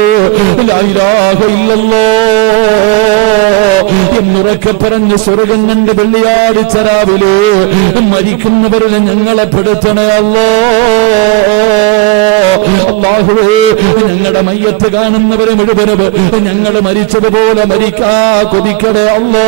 ലാ ഇലാഹ ഇല്ലല്ലാഹ് എന്നുറക്കെ പറഞ്ഞ് സ്വർഗം കണ്ട് വെള്ളിയാഴ്ച രാവിലെ മരിക്കുന്നവരിൽ ഞങ്ങളെ പെടുത്തണേ അല്ലാ. അല്ലാഹുവേ, ഞങ്ങളുടെ മയ്യത്ത് കാണുന്നവരെ മുഴുവനും ഞങ്ങൾ മരിച്ചതുപോലെ മരിക്കാ കൊതിക്കണേ അല്ലാ.